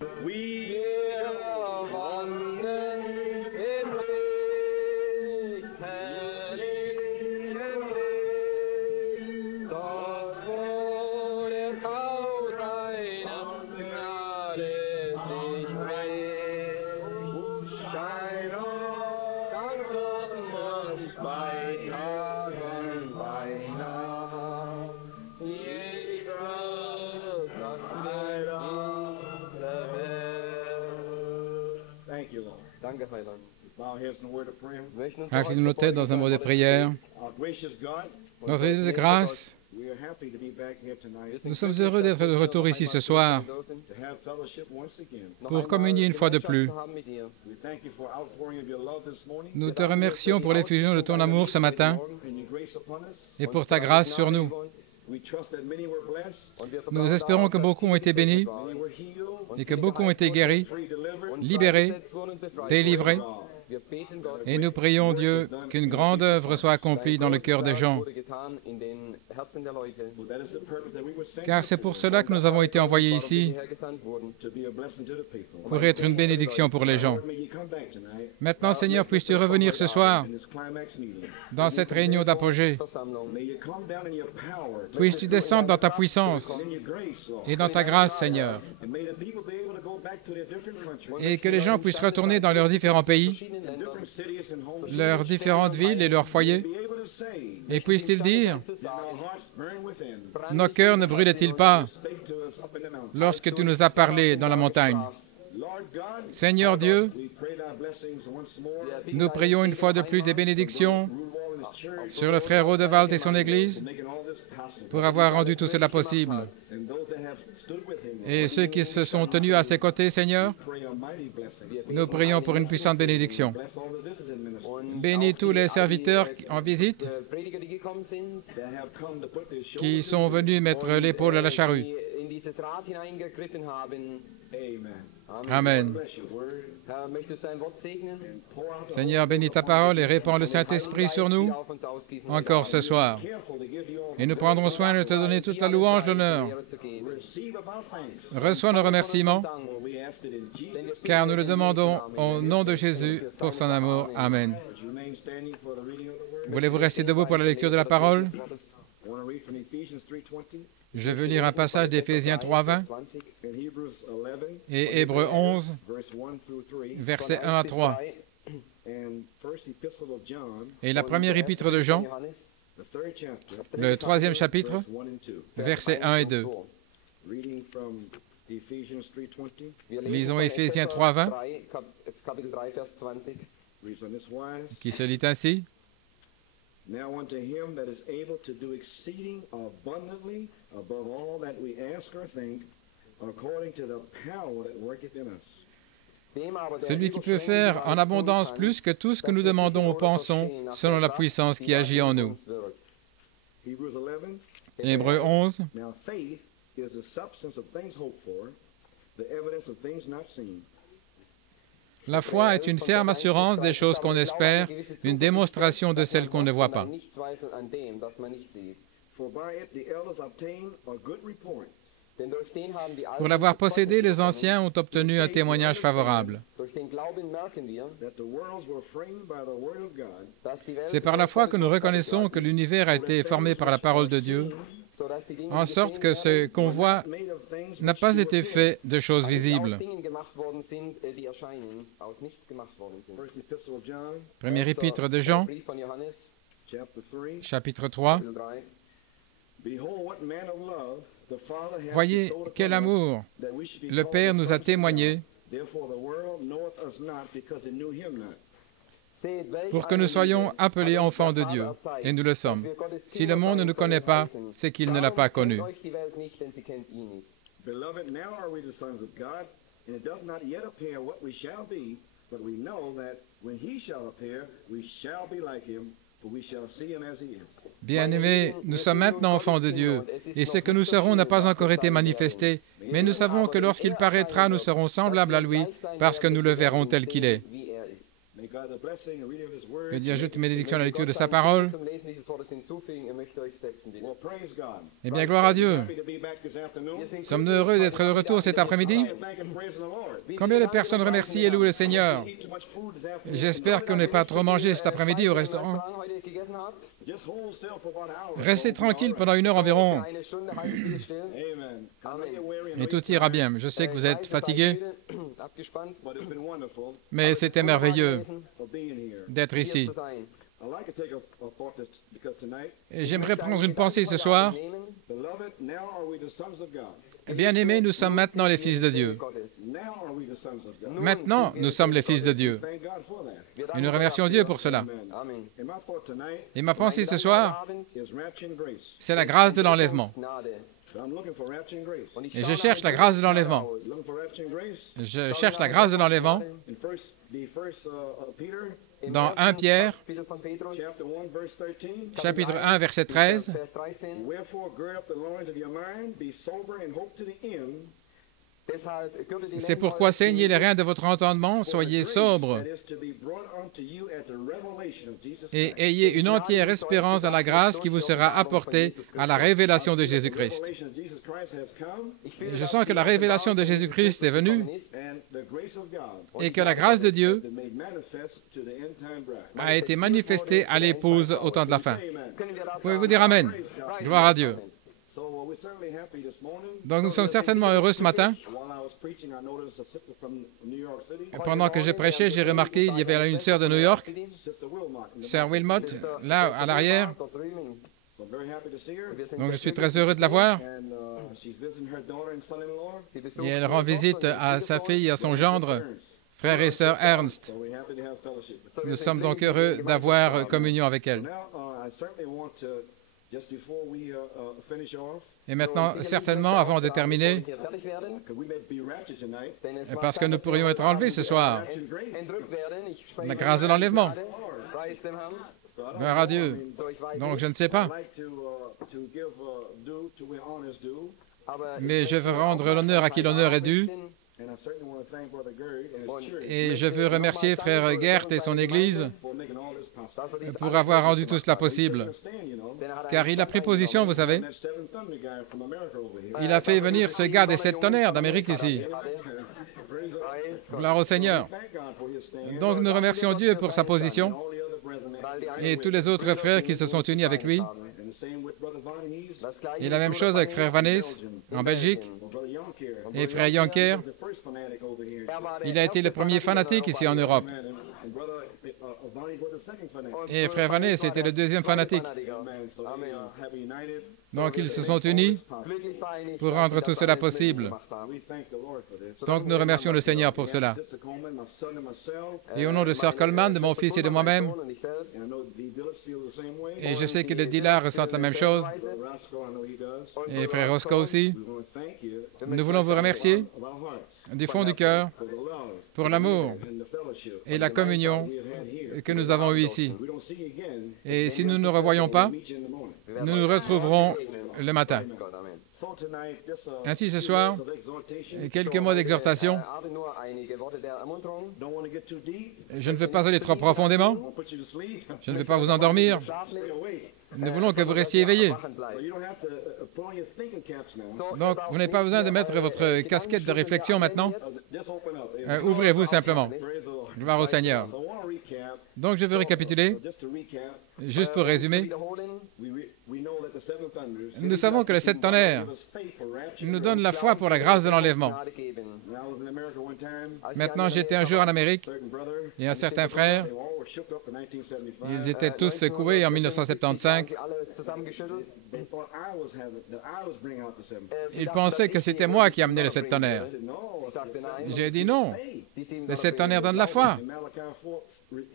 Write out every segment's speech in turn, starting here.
Wir wandeln im herrlichen Weg, dort wo der Tau seiner Gnade sich trägt. Schein uns ganz uns bei Tag und bei Nacht. Jesus, das Licht dieser Welt. Thank you, Lord. Danke, Heiland. Bow our heads in a word of prayer. Inclinons nos têtes dans un mot de prière. Our gracious God, Notre Dieu de grâce, we are happy to be back here tonight nous sommes heureux d'être de retour ici ce soir to have fellowship once again. pour communier une fois de plus. We thank you for outpouring of your love this morning Nous te remercions pour l'effusion de ton amour ce matin and your grace upon us. et pour ta grâce sur nous. We trust that many were blessed, Nous espérons que beaucoup ont été bénis many were healed, et que beaucoup ont été guéris, free delivered. libérés, délivrés. Et nous prions, Dieu, qu'une grande œuvre soit accomplie dans le cœur des gens, Well, that is the purpose that we were sent car c'est pour cela que nous avons été envoyés ici, to be a blessing to the people. pour être une bénédiction pour les gens. May you come back tonight Maintenant, Seigneur, puisses-tu revenir ce soir in this climax meeting. dans cette réunion d'apogée. May you come down in your power, Puisses-tu descendre dans ta puissance in your grace, Lord. et dans ta grâce, Seigneur, And may the people be able to go back to their different countries, et que les gens puissent retourner dans leurs différents pays, and different cities and homes, leurs différentes villes et leurs foyers, be able to say, et puissent-ils dire, that our hearts burn within. nos cœurs ne brûlaient-ils pas Speak to us up in the mountain. lorsque tu nous as parlé dans la montagne? Lord God, Seigneur Dieu, we pray thy blessings once more. nous prions une fois de plus des bénédictions Rule all his church, sur le frère Rodewald et son Église making all this possible. pour avoir rendu tout cela possible. And those that have stood with him, Et ceux qui se sont tenus à ses côtés, Seigneur, pray a mighty blessing. nous prions pour une puissante bénédiction. Bless all the visiting ministers Bénis tous les serviteurs en visite Prediger, die gekommen sind, that have come to put their qui shoulders. sont venus mettre l'épaule à la charrue. die in dieses Rad hineingegriffen haben. Amen. Amen. Bless your word Herr, möchtest du sein Wort segnen? and pour out the Seigneur, bénis ta parole et répands le Saint-Esprit sur nous Auf uns ausgießen, encore ce soir. careful to give you all Et nous prendrons soin de te donner toute la louange, l'honneur. Ehre zu geben. receive of our thanks. Reçois nos remerciements, For we asked it in Jesus' car nous le demandons au nom de Jésus pour son amour. Amen. name. Would you remain standing for the reading of the word? Voulez-vous rester debout pour la lecture de la parole? I want to read from Ephesians 3:20 Je veux lire un passage d'Éphésiens 3:20 20, and Hebrews 11, et Hébreux 11, verse 1 through 3, versets 1 à 3. and First Epistle of John, Et la première épître de Jean, Johannes, the third chapter, le troisième chapitre, verse 1 and 2. versets 1 et 2. Reading from Ephesians 3:20 Wir lesen Lisons von Éphésiens Epheser 3:20, 3, Kapitel 3, Vers 20. reads on this wise. qui se lit ainsi. Now unto him that is able to do exceeding abundantly above all that we ask or think, according to the power that worketh in us. Dem aber, der Celui qui peut faire en abondance plus que tout ce que nous demandons ou pensons, selon la puissance qui agit en nous. Hebrews 11. Hébreux 11. Now faith is the substance of things hoped for, the evidence of things not seen. La foi est une ferme assurance des choses qu'on espère, une démonstration de celles qu'on ne voit pas. Nicht zweifeln an dem, das man nicht sieht. For by it the elders obtained a good report. Denn durch den haben die Pour Alten l'avoir possédé, les anciens ont obtenu un témoignage favorable. Durch den Glauben merken wir, That the worlds were framed by the word of God, dass die Welt C'est par la foi que nous reconnaissons que l'univers a été formé par la parole de Dieu, sodass die Dinge, en die sorte que gesehen ce qu'on voit made of things n'a which pas do été appear. fait de choses aus visibles. Dingen gemacht worden sind, die erscheinen, aus nichts gemacht worden sind. First Epistle of John, Premier épître de Jean, Brief von Johannes, chapter 3. chapitre 3. Kapitel 3. Behold, what manner of love the Father hath Voyez bestowed quel upon us, amour that we should be le called Père the nous a sons of témoigné God. Therefore the world knoweth us not, because it knew him not. Seht, welch pour que eine nous soyons Liebe appelés hat uns enfants der de Dieu. Vater erzeigt, Et nous le dass sommes. wir Gottes Si Kinder le monde ne sein nous connaît sollen pas, heißen. c'est qu'il ne l'a pas Darum connu. kennt euch die Welt nicht, denn sie kennt ihn nicht. Beloved, now are we the sons of God, and it doth not yet appear what we shall be, but we know that when he shall appear, we shall be like him, for we shall see him as he is. Bien-aimés, nous sommes maintenant enfants de Dieu, et ce que nous serons n'a pas encore été manifesté, mais nous savons que lorsqu'il paraîtra, nous serons semblables à lui, parce que nous le verrons tel qu'il est. Wie er ist. May God the blessing and reading of his word. Que Dieu ajoute une bénédiction à la lecture de sa parole. Zum Lesen dieses Wortes hinzufügen, er möchte euch setzen. Die Well, praise God. Eh bien, gloire à Dieu. Happy to be back this afternoon. Sommes-nous heureux d'être de retour cet après-midi? I am thanking and praising the Lord. Combien de personnes remercient et louent le Seigneur? Eat too much food this afternoon. J'espère qu'on n'est pas trop mangé cet après-midi au restaurant. Just hold still for about an hour. Restez tranquille pendant 1 heure environ Eine Stunde halte ich still. Amen. I know you're weary and et tout ira bien. Je sais que vous êtes fatigué, Abgespannt. but it's been wonderful mais c'était merveilleux for being here. d'être ici. Hier zu sein. I'd like to take a thought because tonight, Et j'aimerais prendre une pensée ce soir. beloved, now are we the sons of God. Bien-aimés, nous sommes maintenant les fils de Dieu. Now are we the sons of God. Maintenant, nous sommes les fils de Dieu. Thank God for that. Et nous remercions Dieu pour cela. Amen. Amen. And my thought tonight Et ma pensée ce soir, is rapture and grace. c'est la grâce de l'enlèvement. Gnade. So I'm looking for rapture and grace. Und ich Et schaue je nach cherche dem la grâce de l'enlèvement. Looking for rapture and grace. Je cherche la grâce de l'enlèvement In the first Peter, Im dans 1 Pierre, Kapitel von Petrus, chapter 1, verse 13. chapitre 1, verset 13. Vers 13. Wherefore gird up the loins of your mind, be sober and hope to the end. Deshalb gürtet die C'est Lenden pourquoi eures saignez les Gemütes reins de votre entendement, soyez sobres That is to be brought unto you at the revelation of Jesus et Christ. ayez une entière espérance dans la grâce qui vous sera apportée à la révélation de Jésus-Christ. Revelation of Jesus Christ has come, Ich finde, Je sens que la révélation de Jésus-Christ est venue and the grace of God et que la grâce de Dieu has been made manifest to the end time bride. a été manifestée à l'épouse au temps de la fin. Amen. können wir das Pouvez-vous dire Amen? Gloire à Dieu. So we're certainly happy this morning. Donc nous sommes certainement heureux ce matin. While I was preaching, I noticed a sister from New York City, Pendant que je prêchais, j'ai remarqué qu'il y avait là une sœur de New York, Sister Wilmot. sœur Wilmot, là à l'arrière. So I'm very happy to see her. Donc je suis très heureux de la voir. And she's visiting her daughter and son-in-law. Et elle rend visite à sa fille et à son gendre, frère et sœur Ernst. So we're happy to have fellowship. Nous sommes donc heureux d'avoir communion avec elle. Now, I certainly want to, just before we finish off, Et maintenant, certainement, avant de terminer, fertig werden, because we may be raptured tonight, denn es mag parce que sein, nous dass pourrions wir être enlevés ce soir, entrückt werden. Ich spreche la grâce de l'enlèvement. Preis dem Herrn. so I don't Gloire à Dieu. So, ich weiß Donc nicht, je ne sais pas, I'd like to give due to where honor is due, aber mais je veux rendre l'honneur à qui l'honneur est dû. and I certainly want to thank Brother Gerd and his church Et je veux remercier frère Gert et son Église for making all this possible. pour avoir rendu tout cela possible. Understand, you know, denn er Car il a pris position, vous savez. that Seven Thunder guy from America over here. Il a fait venir ce gars des 7 tonnerres d'Amérique ici. Praise the Gloire au Seigneur. Thank God for his stand. Donc nous remercions Dieu pour sa position All the other brethren, et tous les autres frères qui se sont unis avec lui. and the same with Brother Von Hees, Et la même chose avec frère Vanès en Belgique or Brother Yonker. et frère Jonker. The first fanatic over here. Il a été le premier fanatique ici en Europe. Amen. And Brother Vonnie was the second fanatic. Et frère Vanès était le deuxième fanatique. Amen. So they have united. Donc ils se sont unis glücklich vereinigt, pour rendre tout cela possible. We thank the Lord for this. Donc nous remercions le Seigneur pour cela. Sister Coleman, my son and myself, Et au nom de sœur Coleman, de mon fils et de moi-même, und ich selbst, and I know the Dillets feel the same way. et je sais que les dealers ressentent la même chose, Brother Roscoe, I know he does. et frère Roscoe aussi, We want to thank you nous voulons vous remercier of our hearts du fond du cœur for the love pour l'amour and the fellowship et la communion we have had here. que nous avons eue ici. We don't see you again. Et si nous ne nous revoyons pas, Meet you in the morning. nous nous retrouverons le matin. Gott, Amen. So tonight, just Ainsi ce soir, of exhortation. quelques mots d'exhortation. Habe nur einige Worte der Ermunterung. Don't want to get too deep. Je ne veux pas aller trop profondément, Won't put you to sleep. je ne veux pas vous endormir, Schlaflich Stay awake. nous voulons que vous restiez éveillés. wachen So bleibt. you don't have to put on your thinking caps now. Donc vous n'avez pas besoin de mettre votre casquette de réflexion maintenant. Just open up. Ouvrez-vous simplement. Praise the Lord. Gloire au Seigneur. So I want to recap. Donc je veux récapituler, Just to recap, juste pour résumer. Wiederholen, we know that the seven thunders Nous savons que les 7 tonnerres give us faith for rapture. nous donnent la foi pour la grâce de l'enlèvement. Gnade geben. When I was in America one time, Maintenant, j'étais un jour en Amérique certain brother, et un certain frère, they all were shook up in 1975. ils étaient tous secoués en 1975. Sie alle zusammengeschüttelt. They thought that I was bringing out the seven. Ils pensaient que c'était moi qui amenais les 7 tonnerres. I said, no. Ich sagte nein. J'ai dit non, Die sieben les 7 tonnerres donnent la foi. In Malachi 4,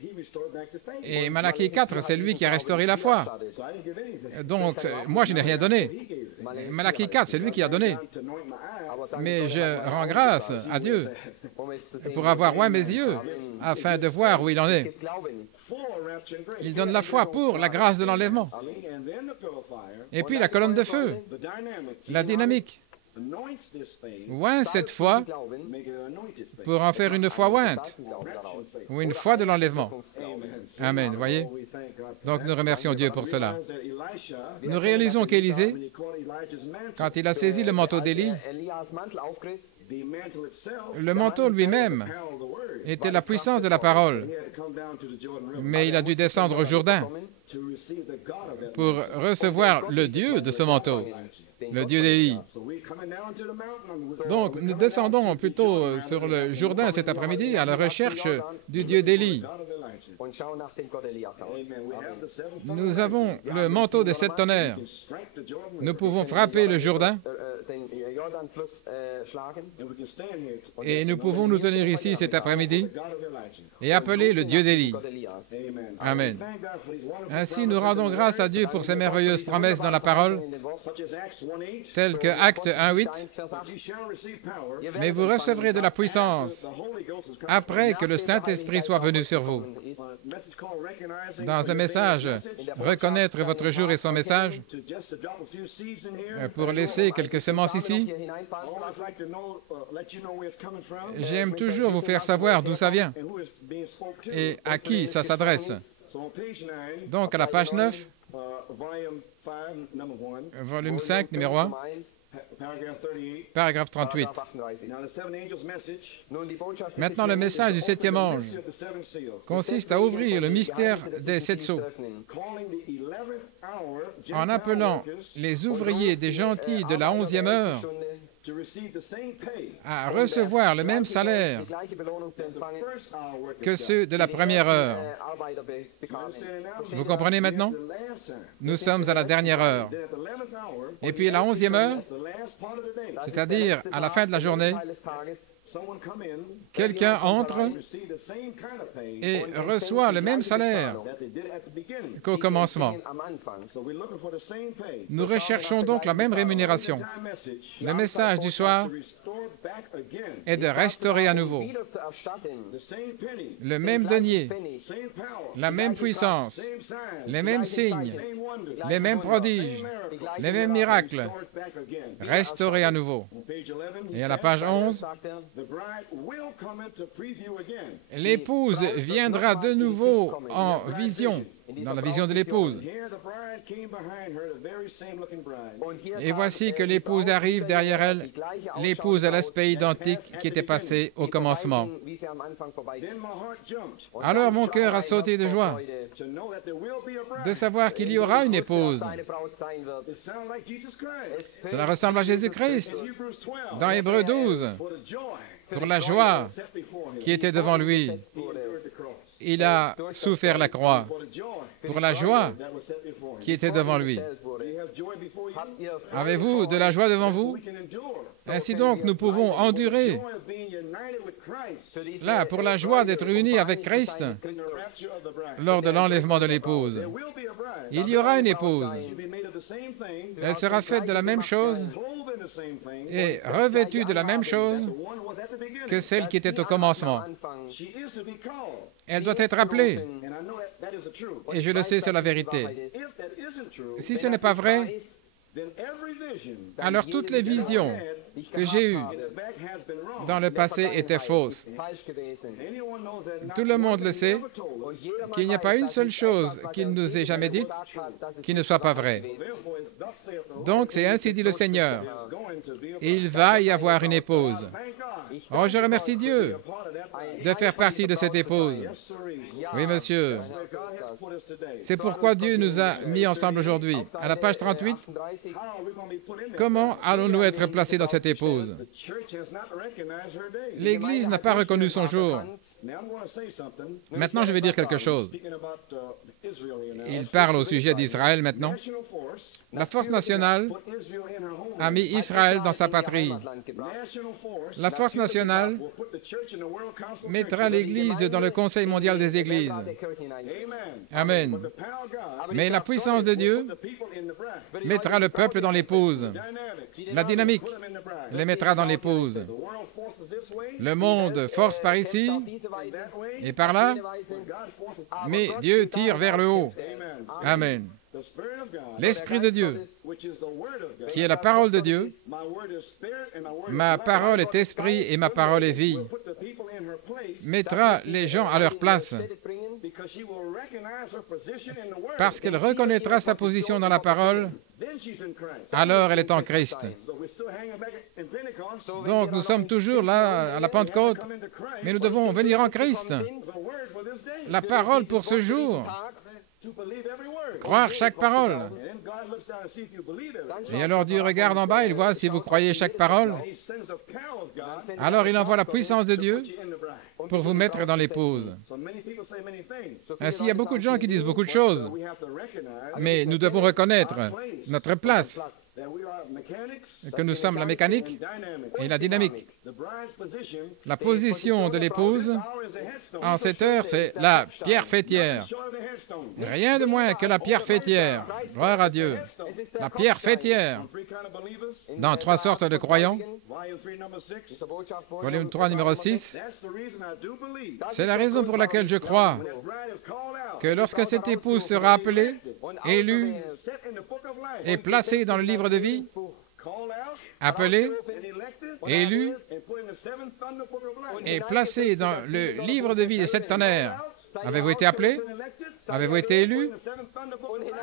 he restored back the faith. Et Malachie 4, c'est lui qui a restauré la foi. So I didn't give anything. Donc, moi, je n'ai rien donné. He gave it. Malachie 4, c'est lui qui a donné. To anoint my eye. Aber dank Mais Gott, je rends grâce à Dieu um es zu sehen. pour avoir oint mes yeux afin de voir où il en est. Gibt Glauben. For rapture and grace. Il donne la foi pour la grâce de l'enlèvement. And then the pillar of fire, Et puis la colonne de feu, the dynamic, la dynamique. anoints this thing, Oint cette foi Glauben. make it an anointed faith. pour en faire une foi ointe Glauben daraus. ou une foi de l'enlèvement. Amen. Amen, voyez. We thank God for Donc that. nous remercions Dieu pour I cela. realize that nous réalisons qu'Élisée, quand il a saisi le manteau d'Élie, le manteau lui-même était la puissance de la parole, mais il a dû descendre au Jourdain pour recevoir le Dieu de ce manteau, le Dieu d'Élie. Donc, nous descendons plutôt sur le Jourdain cet après-midi à la recherche du Dieu d'Élie. Nous avons le manteau des 7 tonnerres. Nous pouvons frapper le Jourdain et nous pouvons nous tenir ici cet après-midi et appeler le Dieu d'Élie. Amen. Ainsi, nous rendons grâce à Dieu pour ces merveilleuses promesses dans la parole, telles que Actes 1:8. Mais vous recevrez de la puissance après que le Saint-Esprit soit venu sur vous. Dans un message, reconnaître votre jour et son message, pour laisser quelques semences ici, j'aime toujours vous faire savoir d'où ça vient et à qui ça s'adresse. Donc, à la page 9, volume 5, numéro 1, paragraphe 38. Maintenant, le message du 7e ange consiste à ouvrir le mystère des 7 sceaux en appelant les ouvriers des gentils de la 11e heure à recevoir le même salaire que ceux de la première heure. Vous comprenez maintenant? Nous sommes à la dernière heure. Et puis la 11e heure, c'est-à-dire à la fin de la journée, quelqu'un entre et reçoit le même salaire qu'au commencement. Nous recherchons donc la même rémunération. Le message du soir est de restaurer à nouveau le même denier, la même puissance, les mêmes signes, les mêmes prodiges, les mêmes miracles, restaurer à nouveau. Et à la page 11, l'épouse viendra de nouveau en vision, dans la vision de l'épouse. Et voici que l'épouse arrive derrière elle, l'épouse à l'aspect identique qui était passé au commencement. Alors mon cœur a sauté de joie de savoir qu'il y aura une épouse. Cela ressemble à Jésus-Christ dans Hébreux 12. Pour la joie qui était devant lui, il a souffert la croix. Pour la joie qui était devant lui. Avez-vous de la joie devant vous? Ainsi donc, nous pouvons endurer. Là, pour la joie d'être unis avec Christ lors de l'enlèvement de l'épouse. Il y aura une épouse. Elle sera faite de la même chose et revêtue de la même chose que celle qui était au commencement. Elle doit être appelée. Et je le sais, c'est la vérité. Si ce n'est pas vrai, alors toutes les visions que j'ai eues dans le passé étaient fausses. Tout le monde le sait, qu'il n'y a pas une seule chose qu'il ne nous ait jamais dite qui ne soit pas vraie. Donc, c'est ainsi dit le Seigneur. Il va y avoir une épouse. Oh, je remercie Dieu de faire partie de cette épouse. Oui, monsieur. C'est pourquoi Dieu nous a mis ensemble aujourd'hui. À la page 38, comment allons-nous être placés dans cette épouse? L'Église n'a pas reconnu son jour. Maintenant, je vais dire quelque chose. Il parle au sujet d'Israël maintenant. La force nationale a mis Israël dans sa patrie. La force nationale mettra l'Église dans le Conseil mondial des Églises. Amen. Mais la puissance de Dieu mettra le peuple dans l'épouse. La dynamique les mettra dans l'épouse. Le monde force par ici et par là, mais Dieu tire vers le haut. Amen. L'Esprit de Dieu, qui est la parole de Dieu, ma parole est esprit et ma parole est vie, mettra les gens à leur place, parce qu'elle reconnaîtra sa position dans la parole, alors elle est en Christ. Donc nous sommes toujours là à la Pentecôte, mais nous devons venir en Christ. La parole pour ce jour, croire chaque parole. Et alors Dieu regarde en bas, il voit si vous croyez chaque parole. Alors il envoie la puissance de Dieu pour vous mettre dans l'épouse. Ainsi, il y a beaucoup de gens qui disent beaucoup de choses, mais nous devons reconnaître notre place, que nous sommes la mécanique et la dynamique. La position de l'épouse en cette heure, c'est la pierre fêtière. Rien de moins que la pierre fêtière. Gloire à Dieu. La pierre fêtière. Dans 3 sortes de croyants, volume 3, numéro 6, c'est la raison pour laquelle je crois que lorsque cette épouse sera appelée, élue et placée dans le livre de vie, appelée, élue et placée dans le livre de vie des 7 tonnerres. Avez-vous été appelé? Avez-vous été élu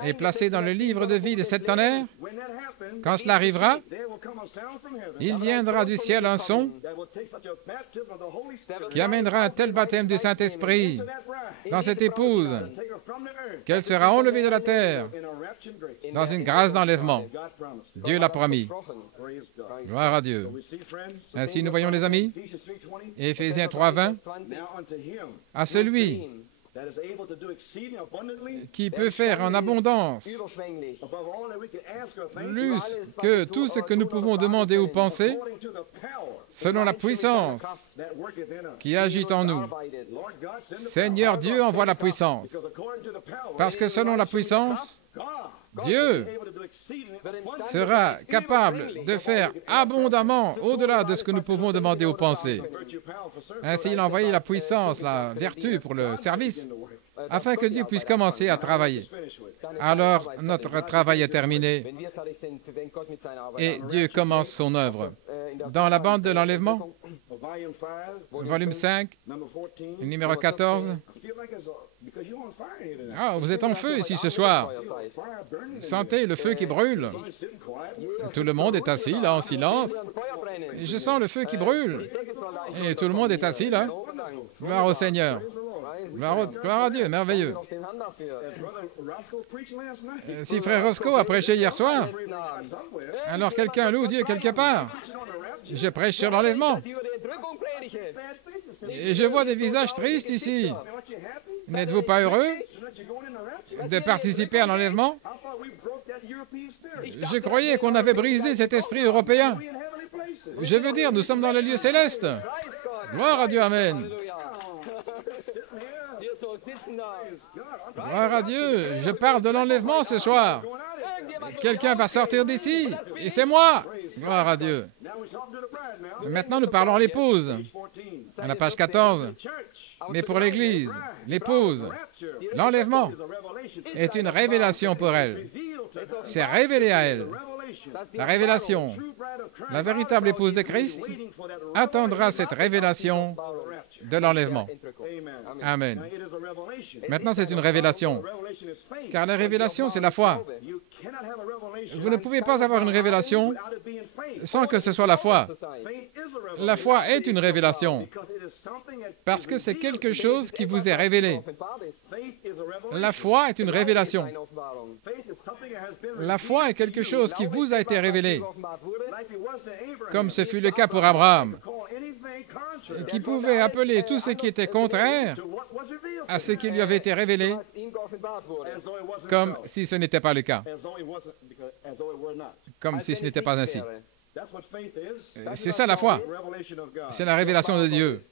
et placé dans le livre de vie des 7 tonnerres? Quand cela arrivera, il viendra du ciel un son qui amènera un tel baptême du Saint-Esprit dans cette épouse qu'elle sera enlevée de la terre dans une grâce d'enlèvement. Dieu l'a promis. Gloire à Dieu. Ainsi, nous voyons, les amis, Éphésiens 3:20, à celui qui peut faire en abondance plus que tout ce que nous pouvons demander ou penser, selon la puissance qui agit en nous. Seigneur Dieu envoie la puissance, parce que selon la puissance, Dieu sera capable de faire abondamment au-delà de ce que nous pouvons demander ou penser. Ainsi, il a envoyé la puissance, la vertu pour le service, afin que Dieu puisse commencer à travailler. Alors, notre travail est terminé et Dieu commence son œuvre. Dans la bande de l'enlèvement, volume 5, numéro 14, ah, vous êtes en feu ici ce soir. Vous sentez le feu qui brûle. Tout le monde est assis là en silence. Et je sens le feu qui brûle. Et tout le monde est assis là. Gloire au Seigneur. Gloire à Dieu, merveilleux. Si frère Roscoe a prêché hier soir, alors quelqu'un loue Dieu quelque part. Je prêche sur l'enlèvement. Et je vois des visages tristes ici. N'êtes-vous pas heureux de participer à l'enlèvement? Je croyais qu'on avait brisé cet esprit européen. Je veux dire, nous sommes dans les lieux célestes. Gloire à Dieu, amen. Gloire à Dieu, je parle de l'enlèvement ce soir. Quelqu'un va sortir d'ici, et c'est moi. Gloire à Dieu. Maintenant, nous parlons à l'épouse, à la page 14. Mais pour l'Église, l'épouse, l'enlèvement est une révélation pour elle. C'est révélé à elle. La révélation, la véritable épouse de Christ, attendra cette révélation de l'enlèvement. Amen. Maintenant, c'est une révélation, car la révélation, c'est la foi. Vous ne pouvez pas avoir une révélation sans que ce soit la foi. La foi est une révélation, parce que c'est quelque chose qui vous est révélé. La foi est une révélation. La foi est quelque chose qui vous a été révélé, comme ce fut le cas pour Abraham, qui pouvait appeler tout ce qui était contraire à ce qui lui avait été révélé, comme si ce n'était pas le cas, comme si ce n'était pas ainsi. C'est ça la foi. C'est la révélation de Dieu.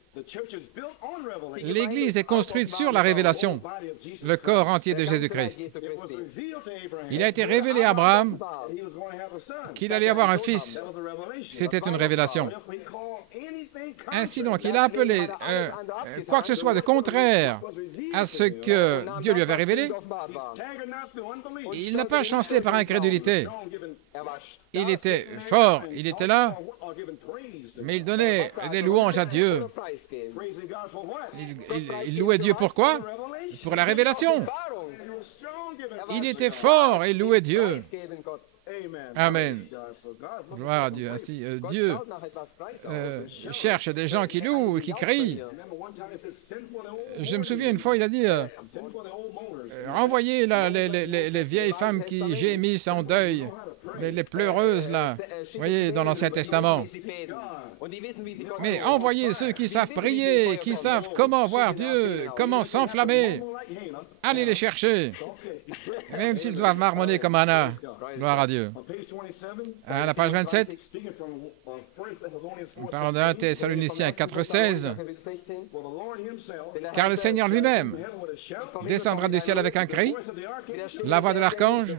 L'Église est construite sur la révélation, le corps entier de Jésus-Christ. Il a été révélé à Abraham qu'il allait avoir un fils. C'était une révélation. Ainsi donc, il a appelé quoi que ce soit de contraire à ce que Dieu lui avait révélé. Il n'a pas chancelé par incrédulité. Il était fort, il était là, mais il donnait des louanges à Dieu. Il louait Dieu pourquoi? Pour la révélation. Il était fort et louait Dieu. Amen. Gloire à Dieu. Ainsi, Dieu cherche des gens qui louent et qui crient. Je me souviens une fois, il a dit renvoyez là, les vieilles femmes qui gémissent en deuil, les pleureuses là, vous voyez, dans l'Ancien Testament. Mais envoyez ceux qui savent prier, qui savent comment voir Dieu, comment s'enflammer. Allez les chercher, même s'ils doivent marmonner comme Anna. Gloire à Dieu. À la page 27, nous parlons de 1 Thessaloniciens 4,16. Car le Seigneur lui-même descendra du ciel avec un cri, la voix de l'archange,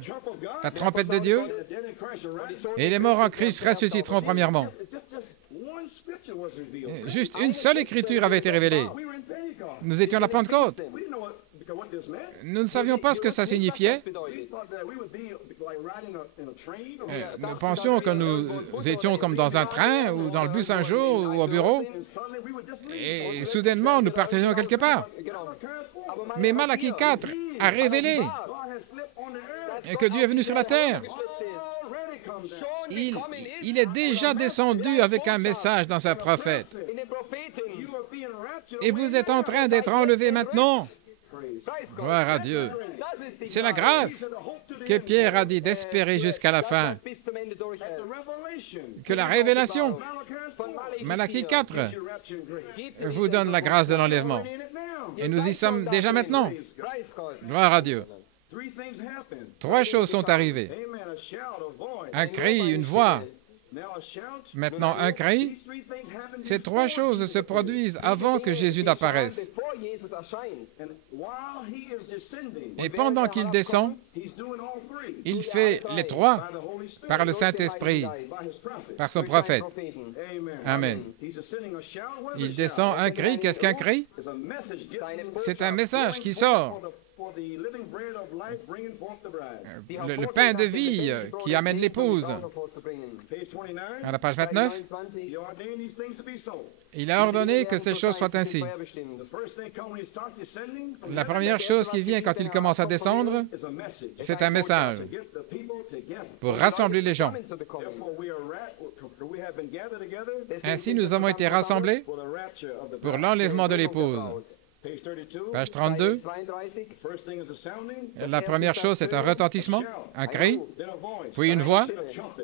la trompette de Dieu, et les morts en Christ ressusciteront premièrement. Juste une seule écriture avait été révélée. Nous étions à la Pentecôte. Nous ne savions pas ce que ça signifiait. Nous pensions que nous étions comme dans un train ou dans le bus un jour ou au bureau. Et soudainement, nous partions quelque part. Mais Malachie 4 a révélé que Dieu est venu sur la terre. Il est déjà descendu avec un message dans sa prophète. Et vous êtes en train d'être enlevés maintenant. Gloire à Dieu. C'est la grâce que Pierre a dit d'espérer jusqu'à la fin. Que la révélation, Malachie 4, vous donne la grâce de l'enlèvement. Et nous y sommes déjà maintenant. Gloire à Dieu. 3 choses sont arrivées. Un cri, une voix. Maintenant, un cri. Ces 3 choses se produisent avant que Jésus n'apparaisse. Et pendant qu'il descend, il fait les 3 par le Saint-Esprit, par son prophète. Amen. Il descend un cri. Qu'est-ce qu'un cri? C'est un message qui sort. Le pain de vie qui amène l'épouse. À la page 29, il a ordonné que ces choses soient ainsi. La première chose qui vient quand il commence à descendre, c'est un message pour rassembler les gens. Ainsi, nous avons été rassemblés pour l'enlèvement de l'épouse. Page 32. La première chose, c'est un retentissement, un cri, puis une voix,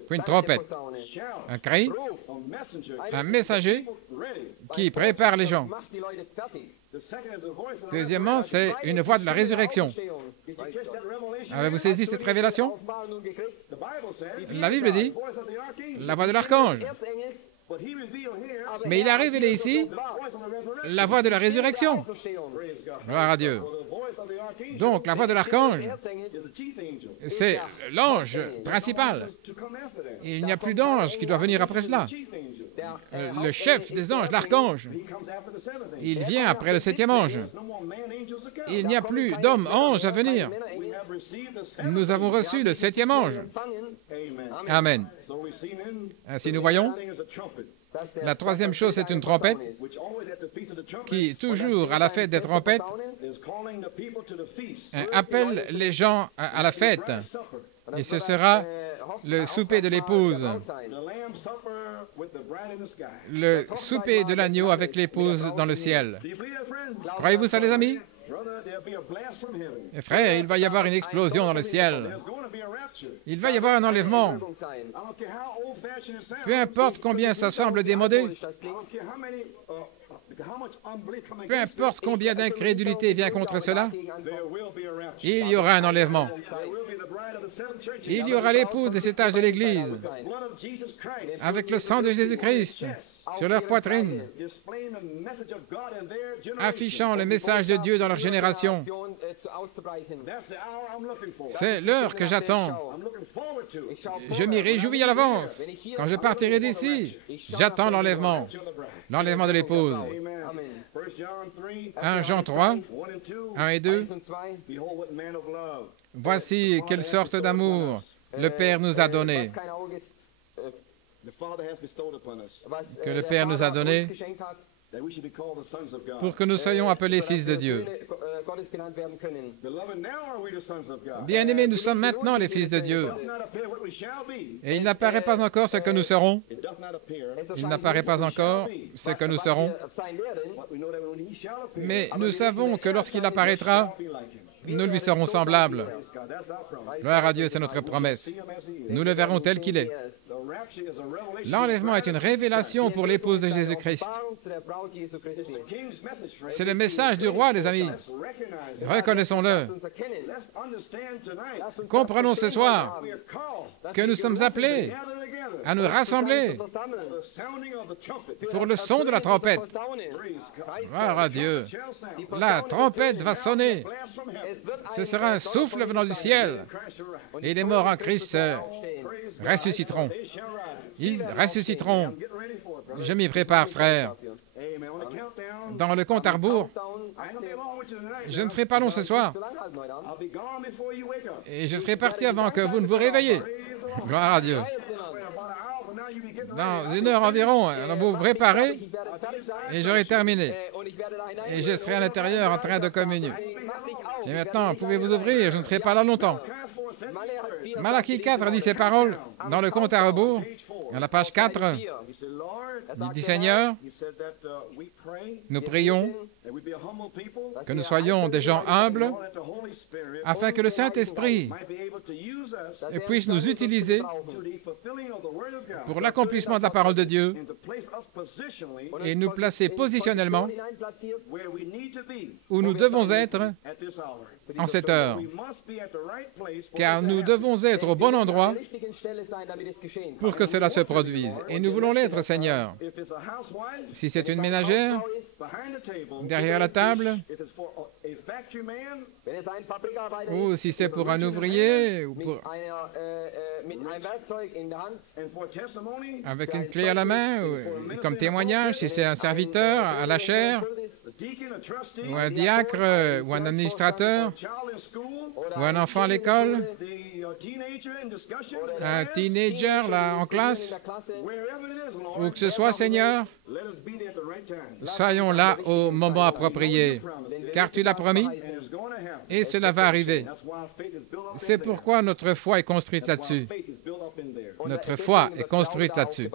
puis une trompette. Un cri, un messager qui prépare les gens. Deuxièmement, c'est une voix de la résurrection. Avez-vous saisi cette révélation? La Bible dit la voix de l'archange. Mais il a révélé ici la voix de la résurrection. Gloire à Dieu. Donc, la voix de l'archange, c'est l'ange principal. Il n'y a plus d'ange qui doit venir après cela. Le chef des anges, l'archange, il vient après le 7e ange. Il n'y a plus d'homme ange à venir. Nous avons reçu le 7e ange. Amen. Ainsi, nous voyons, la troisième chose, c'est une trompette qui, toujours à la fête des trompettes, appelle les gens à la fête. Et ce sera le souper de l'épouse. Le souper de l'agneau avec l'épouse dans le ciel. Croyez-vous ça, les amis? Frères, il va y avoir une explosion dans le ciel. Il va y avoir un enlèvement. Peu importe combien ça semble démodé, peu importe combien d'incrédulité vient contre cela, il y aura un enlèvement. Il y aura l'épouse des 7 âges de l'Église, avec le sang de Jésus-Christ sur leur poitrine, affichant le message de Dieu dans leur génération. C'est l'heure que j'attends. Je m'y réjouis à l'avance. Quand je partirai d'ici, j'attends l'enlèvement de l'épouse. 1 Jean 3, 1 et 2. Voici quelle sorte d'amour le Père nous a donné. Que le Père nous a donné pour que nous soyons appelés fils de Dieu. Bien-aimés, nous sommes maintenant les fils de Dieu. Et il n'apparaît pas encore ce que nous serons. Il n'apparaît pas encore ce que nous serons. Mais nous savons que lorsqu'il apparaîtra, nous lui serons semblables. Gloire à Dieu, c'est notre promesse. Nous le verrons tel qu'il est. L'enlèvement est une révélation pour l'épouse de Jésus-Christ. C'est le message du roi, les amis. Reconnaissons-le. Comprenons ce soir que nous sommes appelés à nous rassembler pour le son de la trompette. Gloire à Dieu. La trompette va sonner. Ce sera un souffle venant du ciel. Et les morts en Christ ressusciteront. Ils ressusciteront. Je m'y prépare, frère. Dans le compte à rebours, je ne serai pas long ce soir. Et je serai parti avant que vous ne vous réveillez. Gloire à Dieu. Dans 1 heure environ, alors vous vous préparez et j'aurai terminé. Et je serai à l'intérieur en train de communier. Et maintenant, pouvez-vous ouvrir, je ne serai pas là longtemps. Malachie 4 dit ces paroles dans le compte à rebours, à la page 4. Il dit, Seigneur, nous prions que nous soyons des gens humbles afin que le Saint-Esprit puisse nous utiliser pour l'accomplissement de la parole de Dieu et nous placer positionnellement où nous devons être en cette heure. Car nous devons être au bon endroit pour que cela se produise. Et nous voulons l'être, Seigneur. Si c'est une ménagère, derrière la table, ou si c'est pour un ouvrier, ou pour... avec une clé à la main, ou comme témoignage, si c'est un serviteur à la chaire, ou un diacre, ou un administrateur, ou un enfant à l'école, un teenager là, en classe, où que ce soit, Seigneur, soyons là au moment approprié, car tu l'as promis, et cela va arriver. C'est pourquoi notre foi est construite là-dessus. Notre foi est construite là-dessus.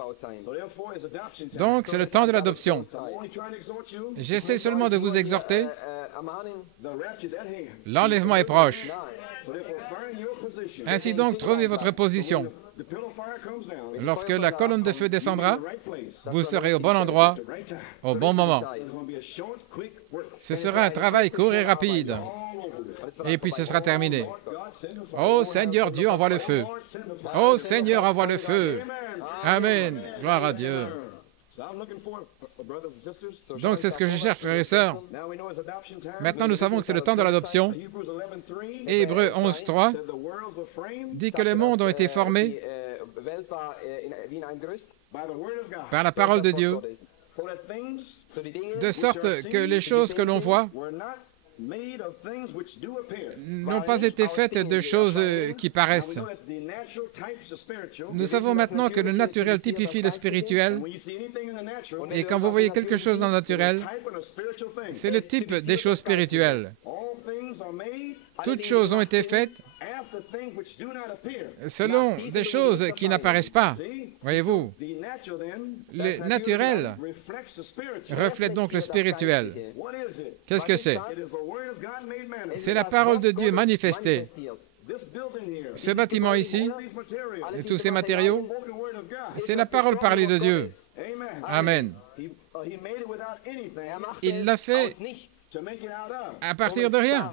Donc, c'est le temps de l'adoption. J'essaie seulement de vous exhorter. L'enlèvement est proche. Ainsi donc, trouvez votre position. Lorsque la colonne de feu descendra, vous serez au bon endroit, au bon moment. Ce sera un travail court et rapide. Et puis ce sera terminé. Oh Seigneur Dieu, envoie le feu. Oh Seigneur, envoie le feu. Amen. Gloire à Dieu. Donc c'est ce que je cherche, frères et sœurs. Maintenant, nous savons que c'est le temps de l'adoption. Hébreux 11.3 dit que les mondes ont été formés par la parole de Dieu, de sorte que les choses que l'on voit n'ont pas été faites de choses qui paraissent. Nous savons maintenant que le naturel typifie le spirituel, et quand vous voyez quelque chose dans le naturel, c'est le type des choses spirituelles. Toutes choses ont été faites selon des choses qui n'apparaissent pas. Voyez-vous, le naturel reflète donc le spirituel. Qu'est-ce que c'est? C'est la parole de Dieu manifestée. Ce bâtiment ici, et tous ces matériaux, c'est la parole parlée de Dieu. Amen. Il l'a fait à partir de rien.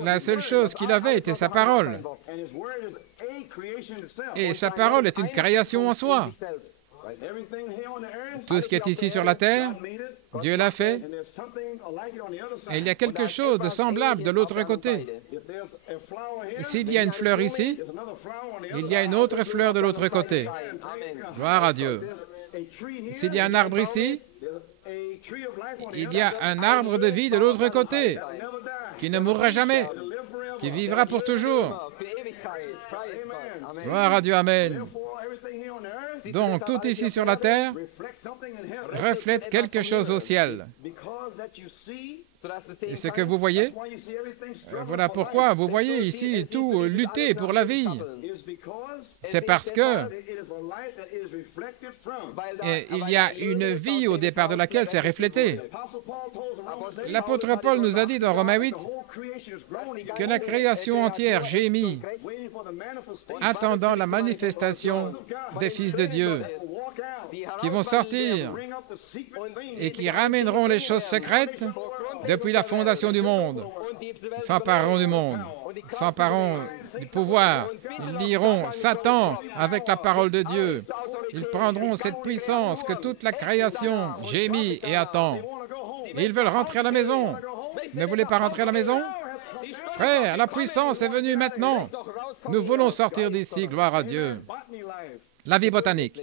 La seule chose qu'il avait était sa parole. Et sa parole est une création en soi. Tout ce qui est ici sur la terre, Dieu l'a fait. Et il y a quelque chose de semblable de l'autre côté. S'il y a une fleur ici, il y a une autre fleur de l'autre côté. Gloire à Dieu. S'il y a un arbre ici, il y a un arbre de vie de l'autre côté, qui ne mourra jamais, qui vivra pour toujours. Gloire à Dieu, Amen. Donc, tout ici sur la terre reflète quelque chose au ciel. Et ce que vous voyez, voilà pourquoi vous voyez ici tout lutter pour la vie. C'est parce que il y a une vie au départ de laquelle c'est reflété. L'apôtre Paul nous a dit dans Romains 8 que la création entière gémit, attendant la manifestation des fils de Dieu, qui vont sortir et qui ramèneront les choses secrètes depuis la fondation du monde, s'empareront du monde, s'empareront du pouvoir, ils lieront Satan avec la parole de Dieu. Ils prendront cette puissance que toute la création gémit et attend. Et ils veulent rentrer à la maison. Ne voulez pas rentrer à la maison? Frère, la puissance est venue maintenant. Nous voulons sortir d'ici, gloire à Dieu. La vie botanique,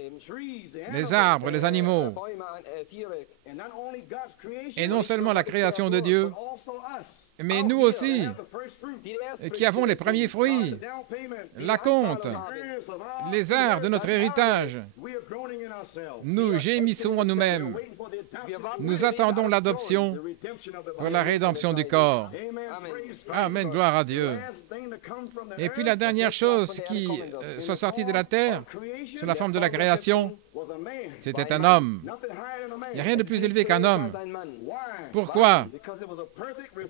les arbres, les animaux, et non seulement la création de Dieu, mais nous aussi, qui avons les premiers fruits, l'acompte, les arts de notre héritage. Nous gémissons en nous-mêmes. Nous attendons l'adoption pour la rédemption du corps. Amen, gloire à Dieu. Et puis la dernière chose qui soit sortie de la terre, sous la forme de la création, c'était un homme. Il n'y a rien de plus élevé qu'un homme. Pourquoi?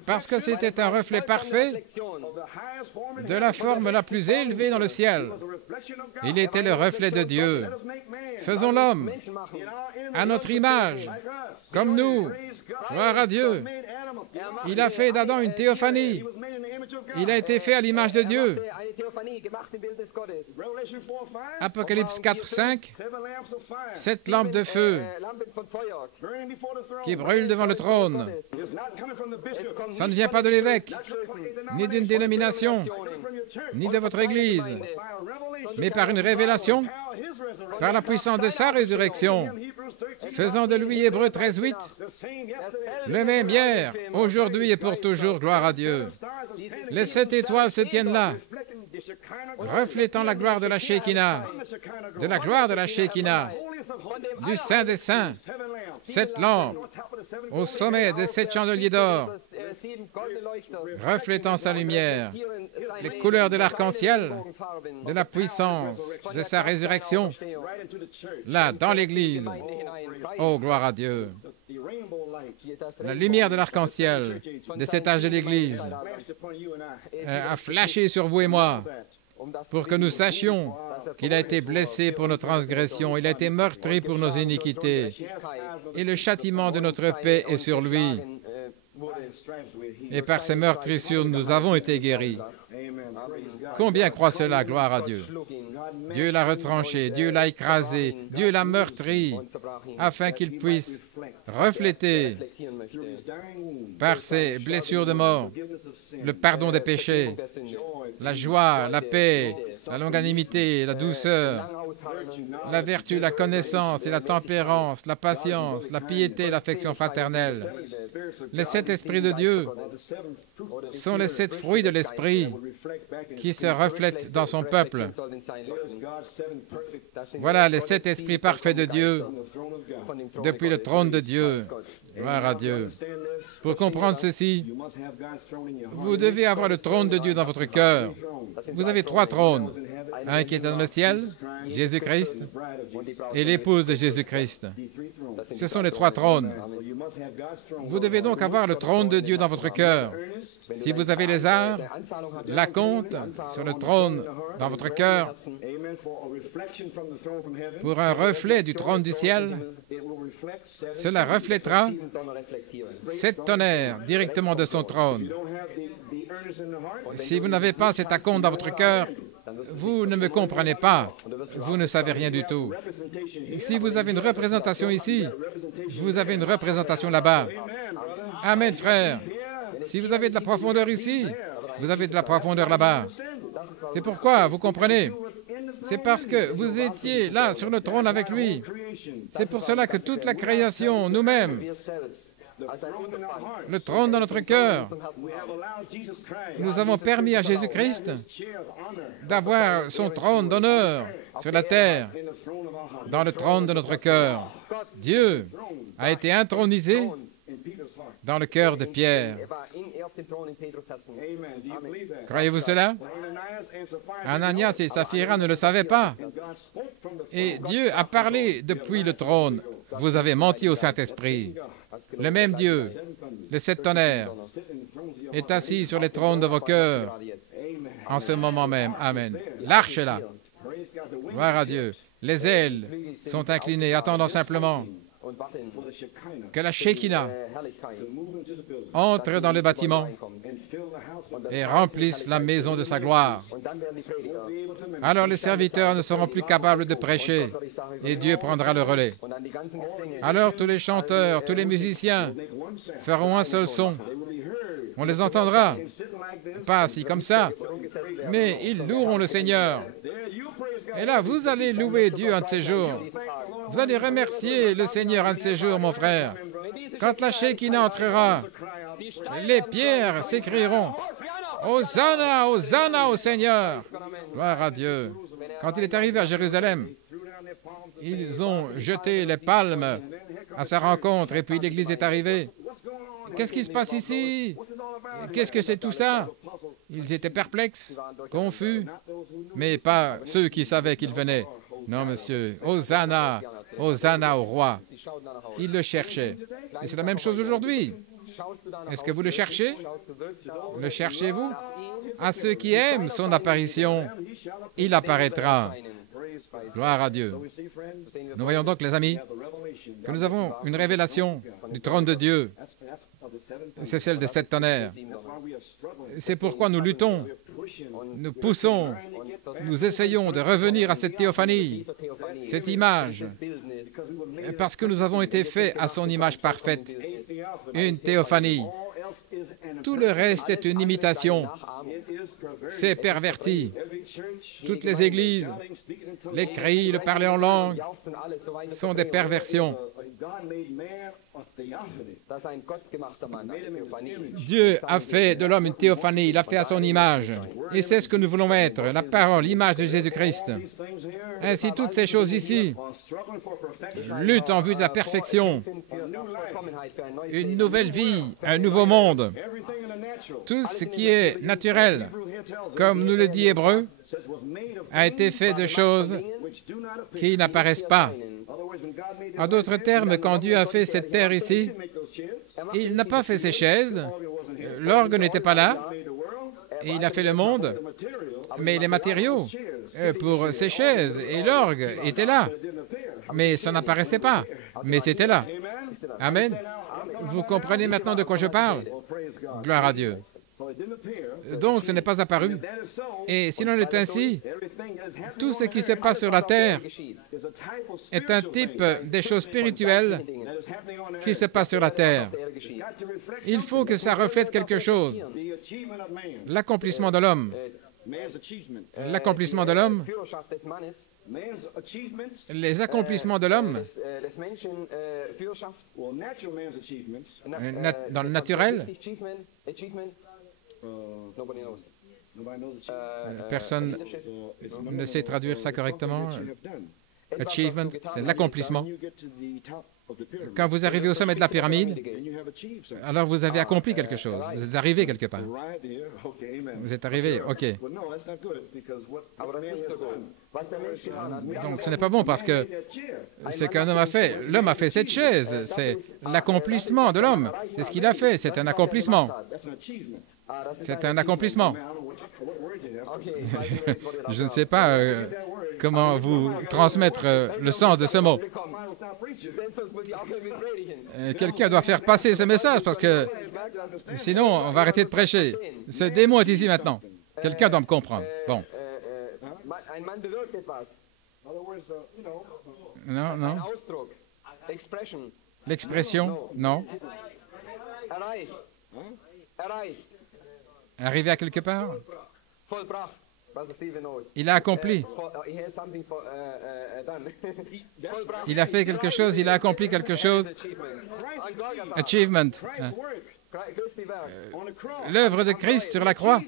Parce que c'était un reflet parfait de la forme la plus élevée dans le ciel. Il était le reflet de Dieu. Faisons l'homme à notre image, comme nous. Gloire à Dieu. Il a fait d'Adam une théophanie. Il a été fait à l'image de Dieu. Apocalypse 4, 5, 7 lampes de feu qui brûlent devant le trône. Ça ne vient pas de l'évêque, ni d'une dénomination, ni de votre Église, mais par une révélation, par la puissance de sa résurrection, faisant de lui, Hébreux 13, 8, le même hier, aujourd'hui et pour toujours, gloire à Dieu. Les 7 étoiles se tiennent là, reflétant la gloire de la Shekinah, de la gloire de la Shekinah, du Saint des Saints, 7 lampes, au sommet des 7 chandeliers d'or, reflétant sa lumière, les couleurs de l'arc-en-ciel, de la puissance de sa résurrection, là, dans l'Église. Oh, gloire à Dieu! La lumière de l'arc-en-ciel de cet âge de l'Église a flashé sur vous et moi pour que nous sachions qu'il a été blessé pour nos transgressions, il a été meurtri pour nos iniquités, et le châtiment de notre paix est sur lui. Et par ses meurtrissures, nous avons été guéris. Combien croient cela? Gloire à Dieu. Dieu l'a retranché, Dieu l'a écrasé, Dieu l'a meurtri, afin qu'il puisse refléter par ses blessures de mort le pardon des péchés, la joie, la paix, la longanimité, la douceur, la vertu, la connaissance et la tempérance, la patience, la piété, l'affection fraternelle. Les 7 esprits de Dieu sont les 7 fruits de l'esprit qui se reflètent dans son peuple. Voilà les 7 esprits parfaits de Dieu depuis le trône de Dieu. Gloire à Dieu. Pour comprendre ceci, vous devez avoir le trône de Dieu dans votre cœur. Vous avez 3 trônes. Un qui est dans le ciel, Jésus-Christ, et l'épouse de Jésus-Christ. Ce sont les 3 trônes. Vous devez donc avoir le trône de Dieu dans votre cœur. Si vous avez les arts, l'acompte sur le trône dans votre cœur, pour un reflet du trône du ciel, cela reflètera 7 tonnerres directement de son trône. Si vous n'avez pas cet acompte dans votre cœur, vous ne me comprenez pas, vous ne savez rien du tout. Si vous avez une représentation ici, vous avez une représentation là-bas. Amen, frère. Si vous avez de la profondeur ici, vous avez de la profondeur là-bas. C'est pourquoi, vous comprenez? C'est parce que vous étiez là sur le trône avec lui. C'est pour cela que toute la création, nous-mêmes, le trône dans notre cœur, nous avons permis à Jésus-Christ d'avoir son trône d'honneur sur la terre, dans le trône de notre cœur. Dieu a été intronisé dans le cœur de Pierre. Croyez-vous cela? Ananias et Saphira ne le savaient pas. Et Dieu a parlé depuis le trône. Vous avez menti au Saint-Esprit. Le même Dieu, les 7 tonnerres, est assis sur les trônes de vos cœurs en ce moment même. Amen. L'arche est là. Gloire à Dieu. Les ailes sont inclinées, attendant simplement que la Shekinah entre dans le bâtiment et remplisse la maison de sa gloire. Alors les serviteurs ne seront plus capables de prêcher et Dieu prendra le relais. Alors tous les chanteurs, tous les musiciens feront un seul son. On les entendra, pas assis comme ça, mais ils loueront le Seigneur. Et là, vous allez louer Dieu un de ces jours. Vous allez remercier le Seigneur un de ces jours, mon frère. Quand la Shekinah entrera, les pierres s'écrieront « Hosanna, Hosanna au Seigneur !» Gloire à Dieu. Quand il est arrivé à Jérusalem, ils ont jeté les palmes à sa rencontre et puis l'Église est arrivée. Qu'est-ce qui se passe ici? Qu'est-ce que c'est tout ça? Ils étaient perplexes, confus, mais pas ceux qui savaient qu'il venait. Non, monsieur. Hosanna, Hosanna au roi. Ils le cherchaient. Et c'est la même chose aujourd'hui. Est-ce que vous le cherchez? Le cherchez-vous? À ceux qui aiment son apparition, il apparaîtra. Gloire à Dieu. Nous voyons donc, les amis, que nous avons une révélation du trône de Dieu. C'est celle des 7 tonnerres. C'est pourquoi nous luttons, nous poussons, nous essayons de revenir à cette théophanie, cette image, parce que nous avons été faits à son image parfaite, une théophanie. Tout le reste est une imitation. C'est perverti. Toutes les églises, les cris, le parler en langue, sont des perversions. Dieu a fait de l'homme une théophanie, il a fait à son image. Et c'est ce que nous voulons être, la parole, l'image de Jésus-Christ. Ainsi, toutes ces choses ici luttent en vue de la perfection, une nouvelle vie, un nouveau monde. Tout ce qui est naturel, comme nous le dit Hébreu, a été fait de choses qui n'apparaissent pas. En d'autres termes, quand Dieu a fait cette terre ici, il n'a pas fait ces chaises, l'orgue n'était pas là, et il a fait le monde, mais les matériaux pour ces chaises et l'orgue étaient là, mais ça n'apparaissait pas, mais c'était là. Amen. Vous comprenez maintenant de quoi je parle? Gloire à Dieu. Donc, ce n'est pas apparu. Et si l'on est ainsi, tout ce qui se passe sur la terre est un type des choses spirituelles qui se passent sur la terre. Il faut que ça reflète quelque chose. L'accomplissement de l'homme. L'accomplissement de l'homme. Les accomplissements de l'homme dans le naturel. Personne ne sait traduire ça correctement. Achievement, c'est l'accomplissement. Quand vous arrivez au sommet de la pyramide, alors vous avez accompli quelque chose. Vous êtes arrivé quelque part. Vous êtes arrivé, OK. Donc ce n'est pas bon parce que ce qu'un homme a fait, l'homme a fait cette chaise. C'est l'accomplissement de l'homme. C'est ce qu'il a fait. C'est un accomplissement. C'est un accomplissement. Je ne sais pas comment vous transmettre le sens de ce mot. Quelqu'un doit faire passer ce message parce que sinon on va arrêter de prêcher. Ce démon est ici maintenant. Quelqu'un doit me comprendre. Bon. Non, non. L'expression, non. Arrivé à quelque part? Il a accompli. Il a fait quelque chose, il a accompli quelque chose. Achievement. L'œuvre de Christ sur la croix.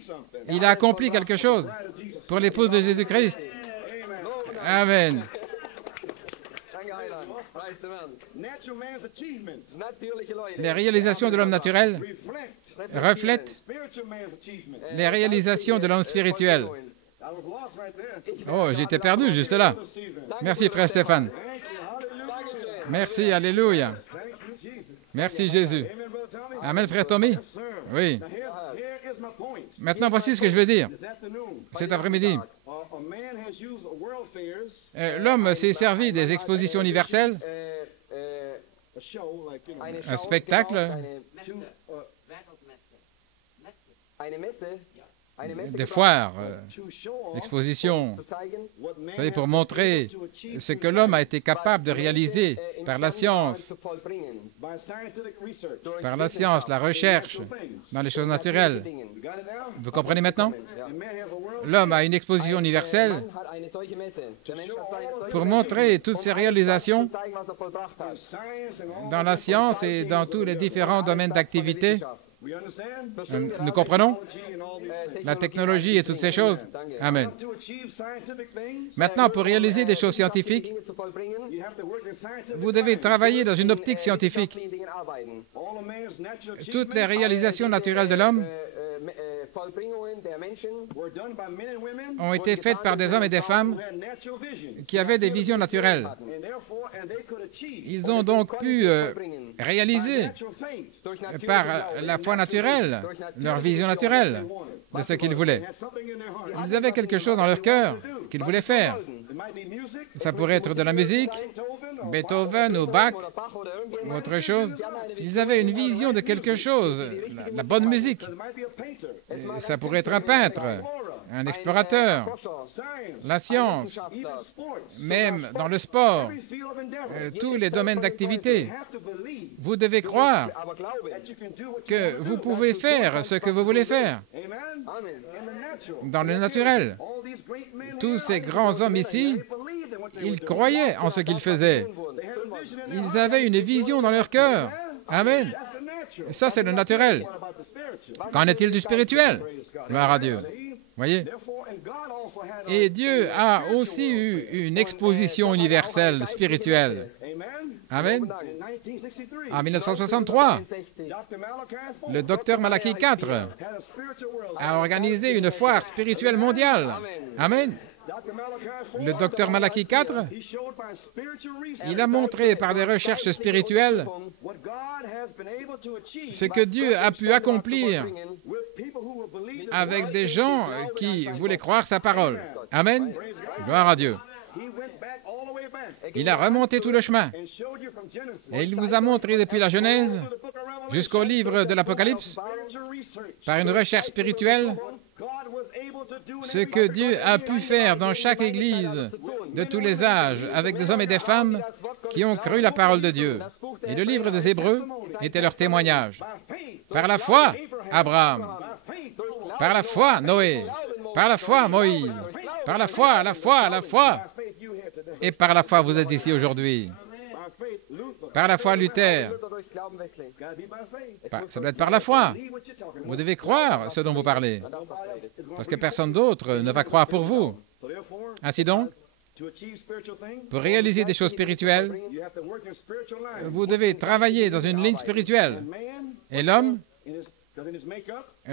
Il a accompli quelque chose pour l'épouse de Jésus-Christ. Amen. Les réalisations de l'homme naturel reflètent les réalisations de l'homme spirituel. Oh, j'étais perdu juste là. Merci, frère Stéphane. Merci, alléluia. Merci, Jésus. Amen, frère Tommy. Oui. Maintenant, voici ce que je veux dire. Cet après-midi, l'homme s'est servi des expositions universelles, un spectacle, des foires, expositions, vous savez, pour montrer ce que l'homme a été capable de réaliser par la science, la recherche dans les choses naturelles. Vous comprenez maintenant? L'homme a une exposition universelle pour montrer toutes ses réalisations dans la science et dans tous les différents domaines d'activité. Nous comprenons la technologie et toutes ces choses. Amen. Maintenant, pour réaliser des choses scientifiques, vous devez travailler dans une optique scientifique. Toutes les réalisations naturelles de l'homme ont été faites par des hommes et des femmes qui avaient des visions naturelles. Ils ont donc pu réaliser par la foi naturelle leur vision naturelle de ce qu'ils voulaient. Ils avaient quelque chose dans leur cœur qu'ils voulaient faire. Ça pourrait être de la musique, Beethoven ou Bach, ou autre chose. Ils avaient une vision de quelque chose, la bonne musique. Ça pourrait être un peintre, un explorateur, la science, même dans le sport, tous les domaines d'activité. Vous devez croire que vous pouvez faire ce que vous voulez faire dans le naturel. Tous ces grands hommes ici, ils croyaient en ce qu'ils faisaient. Ils avaient une vision dans leur cœur. Amen. Ça, c'est le naturel. Qu'en est-il du spirituel? Gloire à Dieu. Voyez? Et Dieu a aussi eu une exposition universelle spirituelle. Amen. En 1963, le docteur Malachi IV a organisé une foire spirituelle mondiale. Amen. Le docteur Malachi IV, il a montré par des recherches spirituelles ce que Dieu a pu accomplir avec des gens qui voulaient croire sa parole. Amen. Gloire à Dieu. Il a remonté tout le chemin et il vous a montré depuis la Genèse jusqu'au livre de l'Apocalypse, par une recherche spirituelle, ce que Dieu a pu faire dans chaque église de tous les âges, avec des hommes et des femmes qui ont cru la parole de Dieu. Et le livre des Hébreux était leur témoignage. Par la foi, Abraham. Par la foi, Noé. Par la foi, Moïse. Par la foi, la foi. Et par la foi, vous êtes ici aujourd'hui. Par la foi, Luther. Ça doit être par la foi. Vous devez croire ce dont vous parlez, parce que personne d'autre ne va croire pour vous. Ainsi donc, pour réaliser des choses spirituelles, vous devez travailler dans une ligne spirituelle. Et l'homme,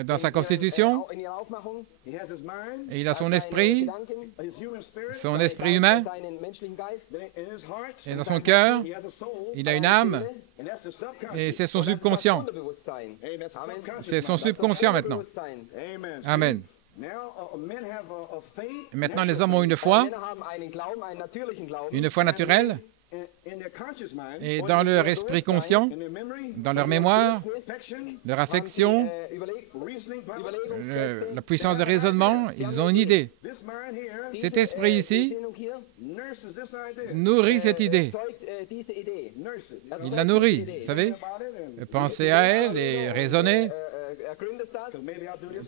dans sa constitution, il a son esprit humain, et dans son cœur, il a une âme, et c'est son subconscient. C'est son subconscient maintenant. Amen. Maintenant, les hommes ont une foi naturelle, et dans leur esprit conscient, dans leur mémoire, leur affection, la puissance de raisonnement, ils ont une idée. Cet esprit ici nourrit cette idée. Il la nourrit, vous savez. Pensez à elle et raisonnez.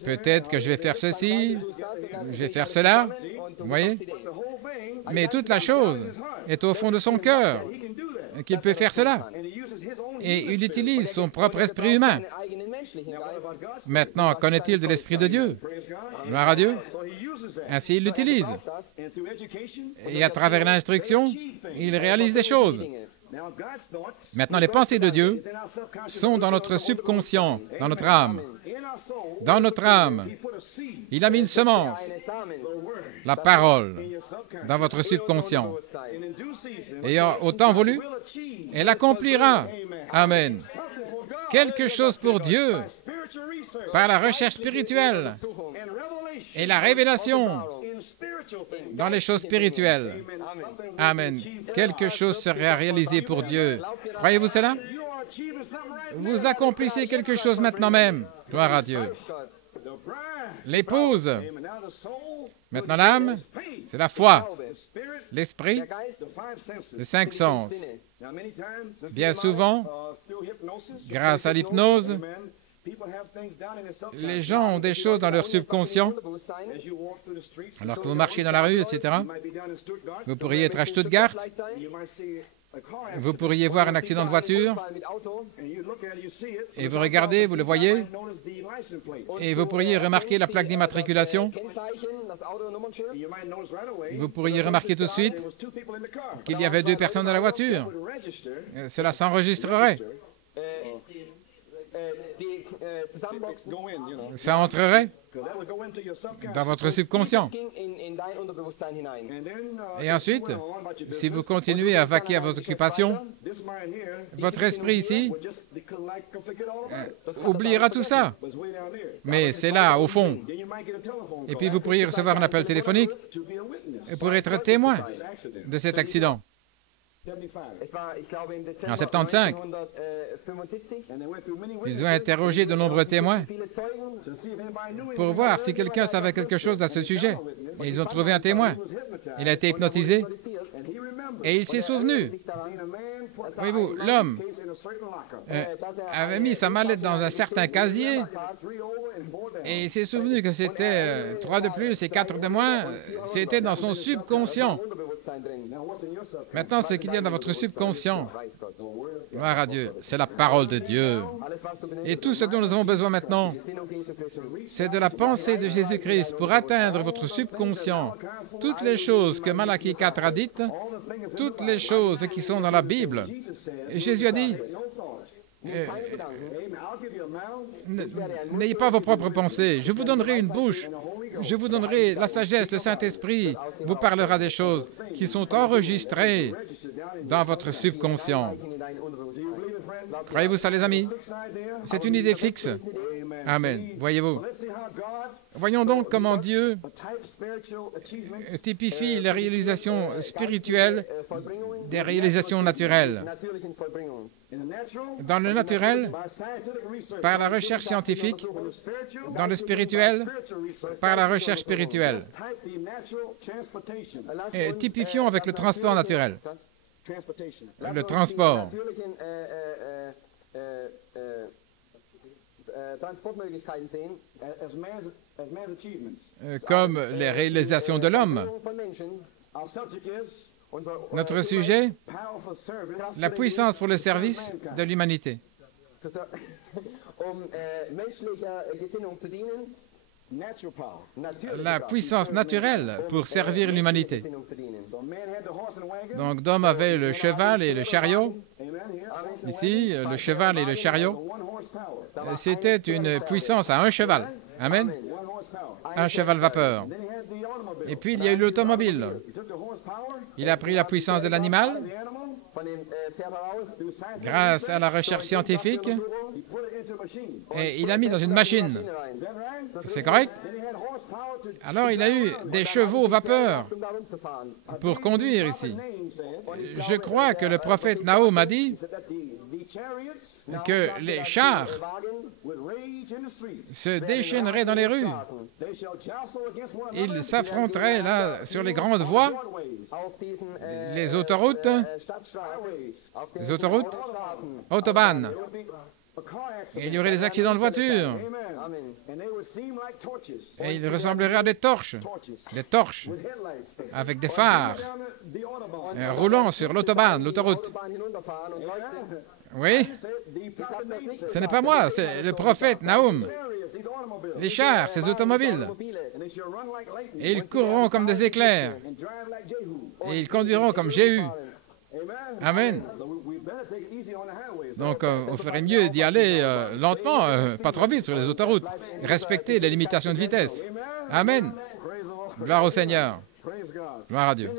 Peut-être que je vais faire ceci, je vais faire cela, vous voyez. Mais toute la chose est au fond de son cœur, qu'il peut faire cela. Et il utilise son propre esprit humain. Maintenant, qu'en est-il de l'Esprit de Dieu? Gloire à Dieu. Ainsi, il l'utilise. Et à travers l'instruction, il réalise des choses. Maintenant, les pensées de Dieu sont dans notre subconscient, dans notre âme. Dans notre âme, il a mis une semence, la parole, dans votre subconscient. Et au temps voulu, elle accomplira. Amen. Quelque chose pour Dieu, par la recherche spirituelle et la révélation dans les choses spirituelles. Amen. Quelque chose serait réalisé pour Dieu. Croyez-vous cela? Vous accomplissez quelque chose maintenant même. Gloire à Dieu. L'épouse. Maintenant l'âme, c'est la foi. L'esprit, les 5 sens. Bien souvent, grâce à l'hypnose, les gens ont des choses dans leur subconscient. Alors que vous marchez dans la rue, etc., vous pourriez être à Stuttgart, vous pourriez voir un accident de voiture, et vous regardez, vous le voyez, et vous pourriez remarquer la plaque d'immatriculation. Vous pourriez remarquer tout de suite qu'il y avait 2 personnes dans la voiture. Cela s'enregistrerait. Ça entrerait dans votre subconscient. Et ensuite, si vous continuez à vaquer à votre occupation, votre esprit ici oubliera tout ça. Mais c'est là, au fond. Et puis vous pourriez recevoir un appel téléphonique pour être témoin de cet accident. En 75, ils ont interrogé de nombreux témoins pour voir si quelqu'un savait quelque chose à ce sujet. Et ils ont trouvé un témoin. Il a été hypnotisé et il s'est souvenu. Voyez-vous, l'homme avait mis sa mallette dans un certain casier et il s'est souvenu que c'était 3 de plus et 4 de moins. C'était dans son subconscient. Maintenant, ce qu'il y a dans votre subconscient, gloire à Dieu, c'est la parole de Dieu. Et tout ce dont nous avons besoin maintenant, c'est de la pensée de Jésus-Christ pour atteindre votre subconscient. Toutes les choses que Malachie 4 a dites, toutes les choses qui sont dans la Bible. Et Jésus a dit, n'ayez pas vos propres pensées. Je vous donnerai une bouche. Je vous donnerai la sagesse, le Saint-Esprit vous parlera des choses qui sont enregistrées dans votre subconscient. Croyez-vous ça, les amis? C'est une idée fixe. Amen. Voyez-vous. Voyons donc comment Dieu typifie les réalisations spirituelles des réalisations naturelles. Dans le naturel, par la recherche scientifique, dans le spirituel, par la recherche spirituelle. Et typifions avec le transport naturel. Le transport. Comme les réalisations de l'homme. Notre sujet, la puissance pour le service de l'humanité. La puissance naturelle pour servir l'humanité. Donc, l'homme avait le cheval et le chariot. Ici, le cheval et le chariot. C'était une puissance à un cheval. Amen. Un cheval vapeur. Et puis, il y a eu l'automobile. Il a pris la puissance de l'animal grâce à la recherche scientifique et il l'a mis dans une machine. C'est correct? Alors, il a eu des chevaux vapeur pour conduire ici. Je crois que le prophète Nahum a dit que les chars se déchaîneraient dans les rues. Ils s'affronteraient là sur les grandes voies, les autoroutes, autobahn. Et il y aurait des accidents de voiture. Et ils ressembleraient à des torches avec des phares, roulant sur l'autobahn, l'autoroute. Oui, ce n'est pas moi, c'est le prophète Nahum. Les chars, ces automobiles. Et ils courront comme des éclairs. Et ils conduiront comme Jéhu. Amen. Donc, on ferait mieux d'y aller lentement, pas trop vite sur les autoroutes. Respecter les limitations de vitesse. Amen. Gloire au Seigneur. Gloire à Dieu.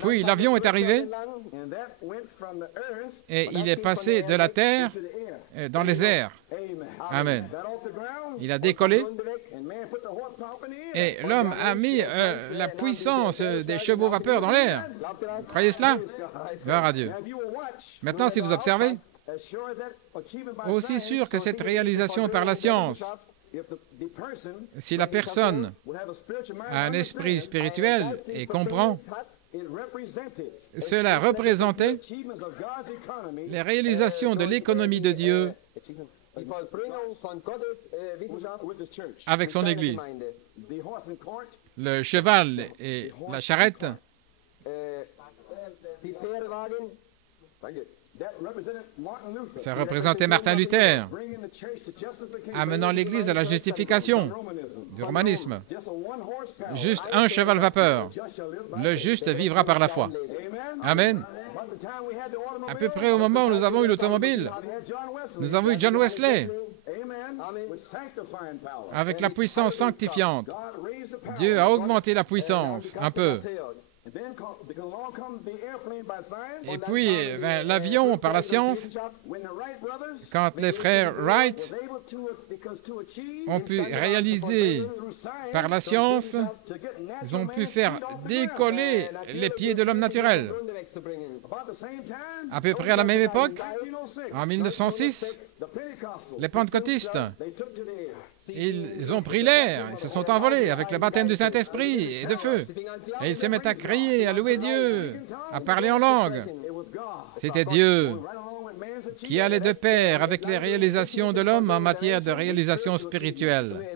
Puis l'avion est arrivé et il est passé de la terre dans les airs. Amen. Il a décollé et l'homme a mis la puissance des chevaux vapeur dans l'air. Croyez cela? Gloire à Dieu. Maintenant, si vous observez, aussi sûr que cette réalisation par la science, si la personne a un esprit spirituel et comprend, cela représentait les réalisations de l'économie de Dieu avec son Église. Le cheval et la charrette ça représentait Martin Luther, amenant l'Église à la justification du romanisme. Juste un cheval vapeur. Le juste vivra par la foi. Amen. À peu près au moment où nous avons eu l'automobile, nous avons eu John Wesley avec la puissance sanctifiante. Dieu a augmenté la puissance un peu. Et puis, l'avion par la science, quand les frères Wright ont pu réaliser par la science, ils ont pu faire décoller les pieds de l'homme naturel. À peu près à la même époque, en 1906, les pentecôtistes, ils ont pris l'air, ils se sont envolés avec le baptême du Saint-Esprit et de feu. Et ils se mettent à crier, à louer Dieu, à parler en langue. C'était Dieu qui allait de pair avec les réalisations de l'homme en matière de réalisation spirituelle.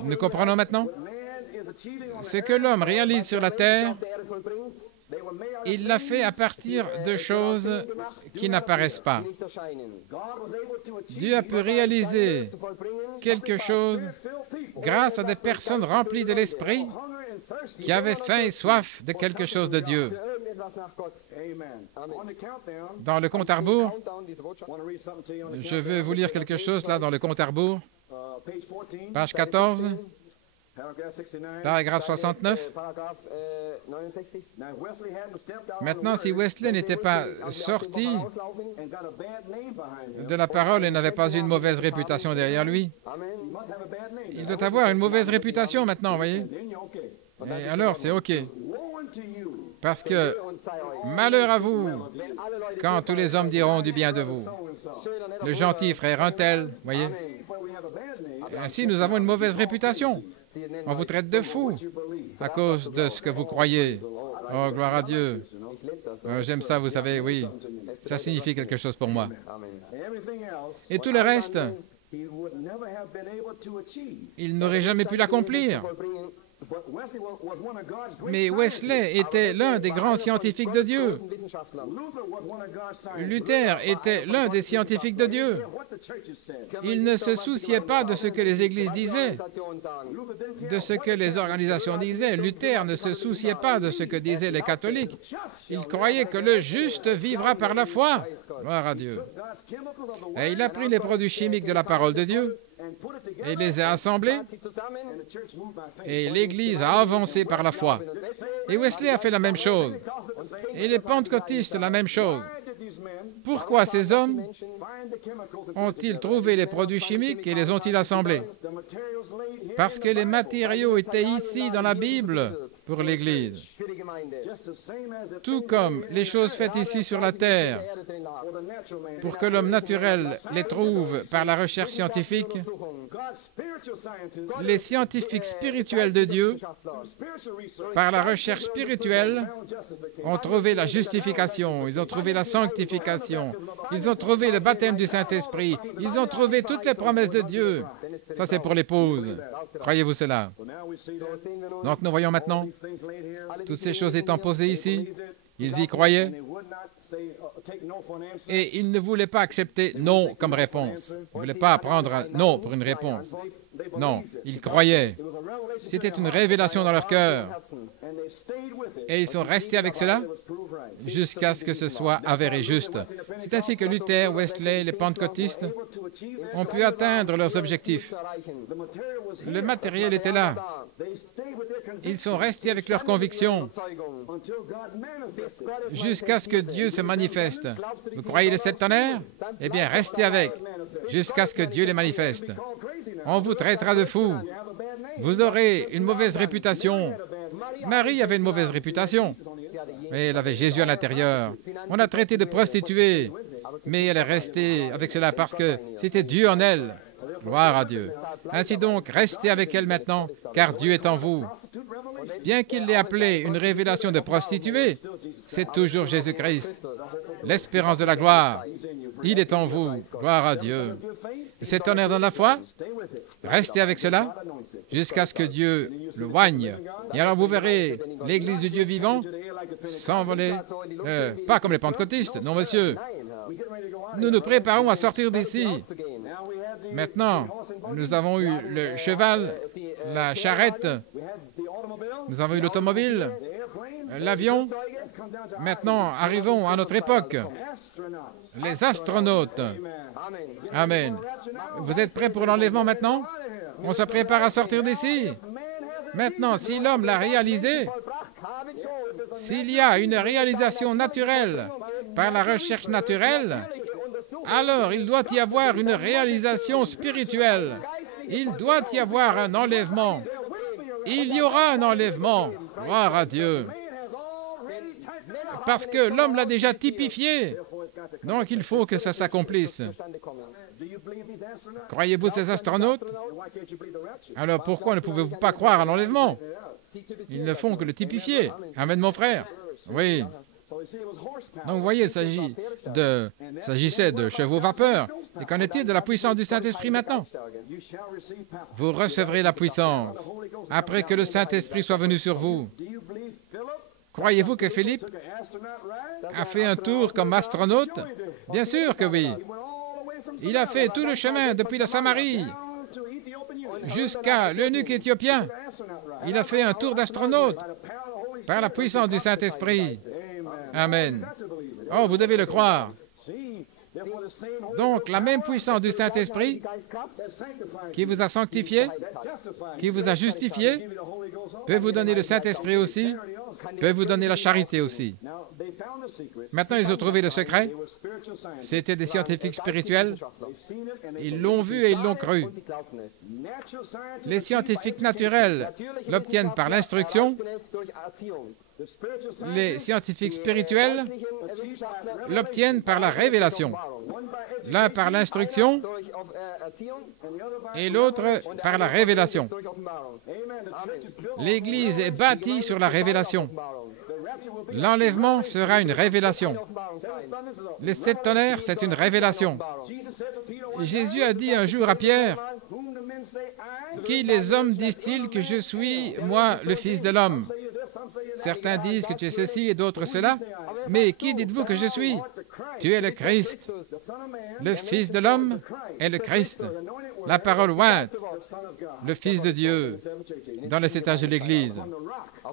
Nous comprenons maintenant? Ce que l'homme réalise sur la terre, il l'a fait à partir de choses qui n'apparaissent pas. Dieu a pu réaliser quelque chose grâce à des personnes remplies de l'Esprit qui avaient faim et soif de quelque chose de Dieu. Dans le compte à rebours, je veux vous lire quelque chose là dans le compte à rebours, page 14. Paragraphe 69. Maintenant, si Wesley n'était pas sorti de la parole et n'avait pas eu une mauvaise réputation derrière lui, il doit avoir une mauvaise réputation maintenant, vous voyez? Et alors, c'est OK. Parce que malheur à vous quand tous les hommes diront du bien de vous. Le gentil frère un tel, vous voyez? Ainsi, nous avons une mauvaise réputation. On vous traite de fou à cause de ce que vous croyez. Oh, gloire à Dieu. J'aime ça, vous savez, oui. Ça signifie quelque chose pour moi. Et tout le reste, il n'aurait jamais pu l'accomplir. Mais Wesley était l'un des grands scientifiques de Dieu. Luther était l'un des scientifiques de Dieu. Il ne se souciait pas de ce que les églises disaient, de ce que les organisations disaient. Luther ne se souciait pas de ce que disaient les catholiques. Il croyait que le juste vivra par la foi. Gloire à Dieu. Et il a pris les produits chimiques de la parole de Dieu et les a assemblés, et l'Église a avancé par la foi. Et Wesley a fait la même chose. Et les pentecôtistes, la même chose. Pourquoi ces hommes ont-ils trouvé les produits chimiques et les ont-ils assemblés? Parce que les matériaux étaient ici dans la Bible pour l'Église. Tout comme les choses faites ici sur la terre, pour que l'homme naturel les trouve par la recherche scientifique, les scientifiques spirituels de Dieu, par la recherche spirituelle, ont trouvé la justification, ils ont trouvé la sanctification, ils ont trouvé le baptême du Saint-Esprit, ils ont trouvé toutes les promesses de Dieu. Ça, c'est pour l'épouse. Croyez-vous cela? Donc, nous voyons maintenant, toutes ces choses étant posées ici, ils y croyaient et ils ne voulaient pas accepter non comme réponse. Ils ne voulaient pas prendre un non pour une réponse. Non, ils croyaient. C'était une révélation dans leur cœur. Et ils sont restés avec cela jusqu'à ce que ce soit avéré juste. C'est ainsi que Luther, Wesley, les pentecôtistes ont pu atteindre leurs objectifs. Le matériel était là. Ils sont restés avec leurs convictions jusqu'à ce que Dieu se manifeste. Vous croyez les 7 tonnerres? Eh bien, restez avec jusqu'à ce que Dieu les manifeste. On vous traitera de fou. Vous aurez une mauvaise réputation. Marie avait une mauvaise réputation, mais elle avait Jésus à l'intérieur. On a traité de prostituée, mais elle est restée avec cela parce que c'était Dieu en elle. Gloire à Dieu. Ainsi donc, restez avec elle maintenant, car Dieu est en vous. Bien qu'il l'ait appelée une révélation de prostituée, c'est toujours Jésus-Christ, l'espérance de la gloire. Il est en vous. Gloire à Dieu. Cet honneur dans la foi, restez avec cela jusqu'à ce que Dieu le oigne. Et alors vous verrez l'Église du Dieu vivant s'envoler, pas comme les pentecôtistes, non monsieur. Nous nous préparons à sortir d'ici. Maintenant, nous avons eu le cheval, la charrette, nous avons eu l'automobile, l'avion. Maintenant, arrivons à notre époque. Les astronautes. Amen. Vous êtes prêts pour l'enlèvement maintenant? On se prépare à sortir d'ici. Maintenant, si l'homme l'a réalisé, s'il y a une réalisation naturelle par la recherche naturelle, alors il doit y avoir une réalisation spirituelle. Il doit y avoir un enlèvement. Il y aura un enlèvement. Gloire à Dieu. Parce que l'homme l'a déjà typifié. Donc il faut que ça s'accomplisse. Croyez-vous ces astronautes? Alors pourquoi ne pouvez-vous pas croire à l'enlèvement? Ils ne font que le typifier. Amen, mon frère. Oui. Donc vous voyez, il s'agissait de chevaux vapeur. Et qu'en est-il de la puissance du Saint-Esprit maintenant? Vous recevrez la puissance après que le Saint-Esprit soit venu sur vous. Croyez-vous que Philippe a fait un tour comme astronaute? Bien sûr que oui. Il a fait tout le chemin depuis la Samarie jusqu'à l'eunuque éthiopien. Il a fait un tour d'astronaute par la puissance du Saint-Esprit. Amen. Oh, vous devez le croire. Donc, la même puissance du Saint-Esprit qui vous a sanctifié, qui vous a justifié, peut vous donner le Saint-Esprit aussi, peut vous donner la charité aussi. Maintenant, ils ont trouvé le secret. C'était des scientifiques spirituels. Ils l'ont vu et ils l'ont cru. Les scientifiques naturels l'obtiennent par l'instruction. Les scientifiques spirituels l'obtiennent par la révélation. L'un par l'instruction et l'autre par la révélation. L'Église est bâtie sur la révélation. L'enlèvement sera une révélation. Les 7 tonnerres, c'est une révélation. Jésus a dit un jour à Pierre, « Qui les hommes disent-ils que je suis, moi, le Fils de l'homme? Certains disent que tu es ceci et d'autres cela. Mais qui dites-vous que je suis? Tu es le Christ. Le Fils de l'homme est le Christ. La parole ointe, le Fils de Dieu, dans les 7 âges de l'Église.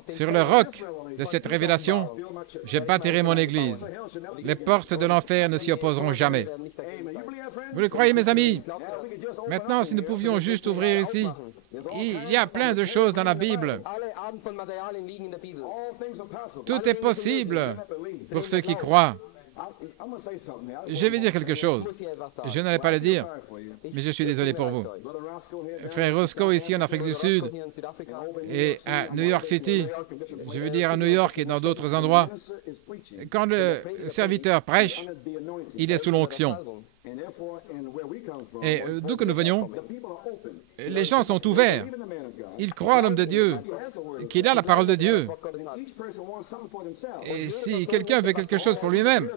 Sur le roc de cette révélation, je bâtirai mon Église. Les portes de l'enfer ne s'y opposeront jamais. Vous le croyez, mes amis? Maintenant, si nous pouvions juste ouvrir ici, il y a plein de choses dans la Bible. Tout est possible pour ceux qui croient. Je vais dire quelque chose. Je n'allais pas le dire, mais je suis désolé pour vous. Frère Roscoe, ici en Afrique du Sud, et à New York City, je veux dire à New York et dans d'autres endroits, quand le serviteur prêche, il est sous l'onction. Et d'où que nous venions, les gens sont ouverts. Ils croient à l'homme de Dieu, qu'il a la parole de Dieu. Et si quelqu'un veut quelque chose pour lui-même,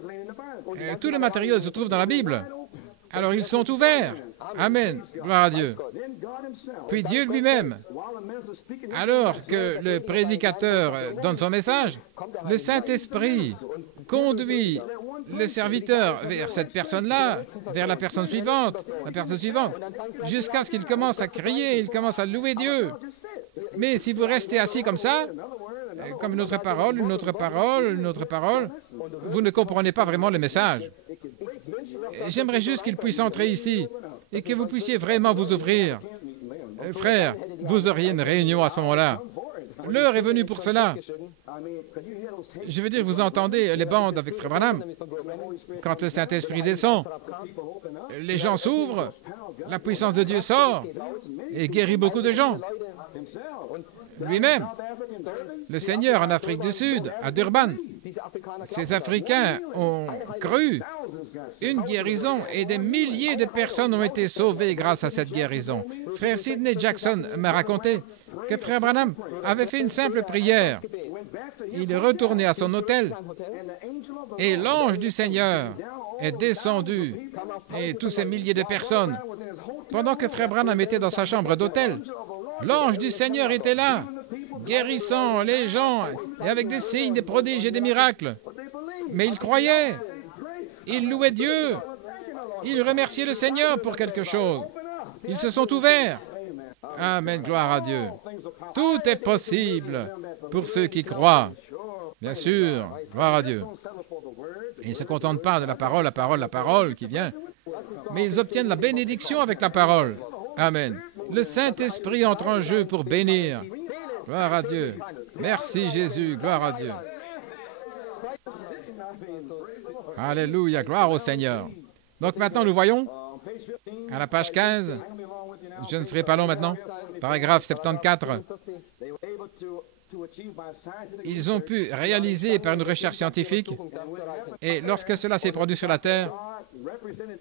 tout le matériel se trouve dans la Bible. Alors ils sont ouverts. Amen. Gloire à Dieu. Puis Dieu lui-même, alors que le prédicateur donne son message, le Saint-Esprit conduit le serviteur vers cette personne-là, vers la personne suivante, jusqu'à ce qu'il commence à crier, il commence à louer Dieu. Mais si vous restez assis comme ça, comme une autre parole, vous ne comprenez pas vraiment le message. J'aimerais juste qu'il puisse entrer ici et que vous puissiez vraiment vous ouvrir. Frère, vous auriez une réunion à ce moment-là. L'heure est venue pour cela. Je veux dire, vous entendez les bandes avec Frère Branham. Quand le Saint-Esprit descend, les gens s'ouvrent, la puissance de Dieu sort et guérit beaucoup de gens. Lui-même, le Seigneur en Afrique du Sud, à Durban, ces Africains ont cru une guérison et des milliers de personnes ont été sauvées grâce à cette guérison. Frère Sidney Jackson m'a raconté que Frère Branham avait fait une simple prière. Il est retourné à son hôtel et l'ange du Seigneur est descendu et tous ces milliers de personnes. Pendant que Frère Branham était dans sa chambre d'hôtel, l'ange du Seigneur était là, guérissant les gens et avec des signes, des prodiges et des miracles. Mais il croyait, il louait Dieu, il remerciait le Seigneur pour quelque chose. Ils se sont ouverts. Amen, gloire à Dieu. Tout est possible pour ceux qui croient. Bien sûr, gloire à Dieu. Ils ne se contentent pas de la parole qui vient, mais ils obtiennent la bénédiction avec la parole. Amen. Le Saint-Esprit entre en jeu pour bénir. Gloire à Dieu. Merci Jésus, gloire à Dieu. Alléluia, gloire au Seigneur. Donc maintenant, nous voyons, à la page 15, je ne serai pas long maintenant, paragraphe 74, ils ont pu réaliser par une recherche scientifique, et lorsque cela s'est produit sur la Terre,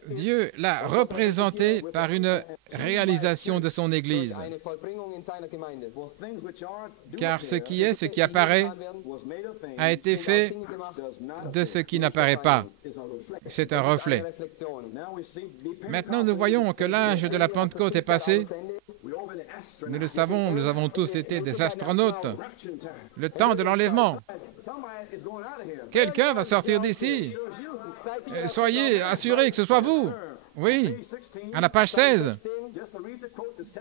Dieu l'a représenté par une réalisation de son Église. Car ce qui apparaît, a été fait de ce qui n'apparaît pas. C'est un reflet. Maintenant, nous voyons que l'âge de la Pentecôte est passé. Nous le savons, nous avons tous été des astronautes. Le temps de l'enlèvement. Quelqu'un va sortir d'ici. Soyez assurés que ce soit vous. Oui, à la page 16.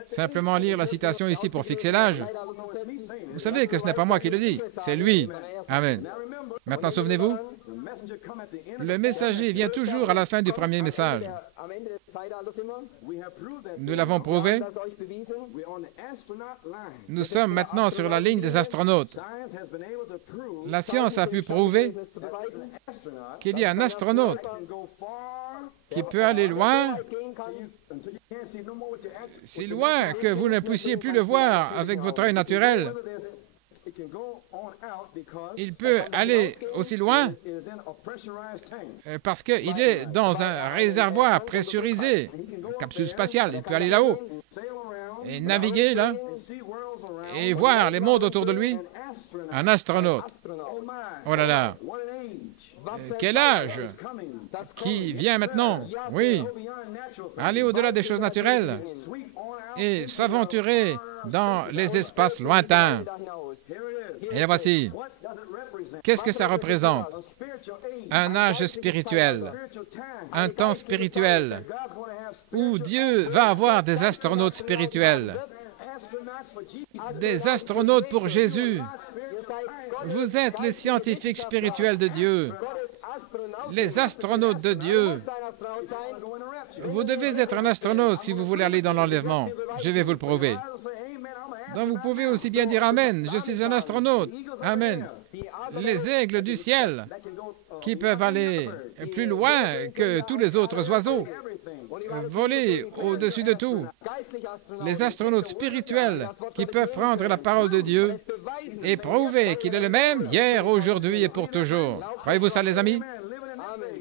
Simplement lire la citation ici pour fixer l'âge. Vous savez que ce n'est pas moi qui le dis, c'est lui. Amen. Maintenant, souvenez-vous, le messager vient toujours à la fin du premier message. Nous l'avons prouvé. Nous sommes maintenant sur la ligne des astronautes. La science a pu prouver qu'il y a un astronaute qui peut aller loin, si loin que vous ne puissiez plus le voir avec votre œil naturel. Il peut aller aussi loin parce qu'il est dans un réservoir pressurisé, une capsule spatiale. Il peut aller là-haut et naviguer là et voir les mondes autour de lui. Un astronaute. Oh là là. Quel âge qui vient maintenant? Oui. Aller au-delà des choses naturelles et s'aventurer dans les espaces lointains. Et la voici. Qu'est-ce que ça représente? Un âge spirituel, un temps spirituel, où Dieu va avoir des astronautes spirituels, des astronautes pour Jésus. Vous êtes les scientifiques spirituels de Dieu, les astronautes de Dieu. Vous devez être un astronaute si vous voulez aller dans l'enlèvement. Je vais vous le prouver. Donc vous pouvez aussi bien dire Amen. Je suis un astronaute. Amen. Les aigles du ciel qui peuvent aller plus loin que tous les autres oiseaux, voler au-dessus de tout. Les astronautes spirituels qui peuvent prendre la parole de Dieu et prouver qu'il est le même hier, aujourd'hui et pour toujours. Croyez-vous ça, les amis?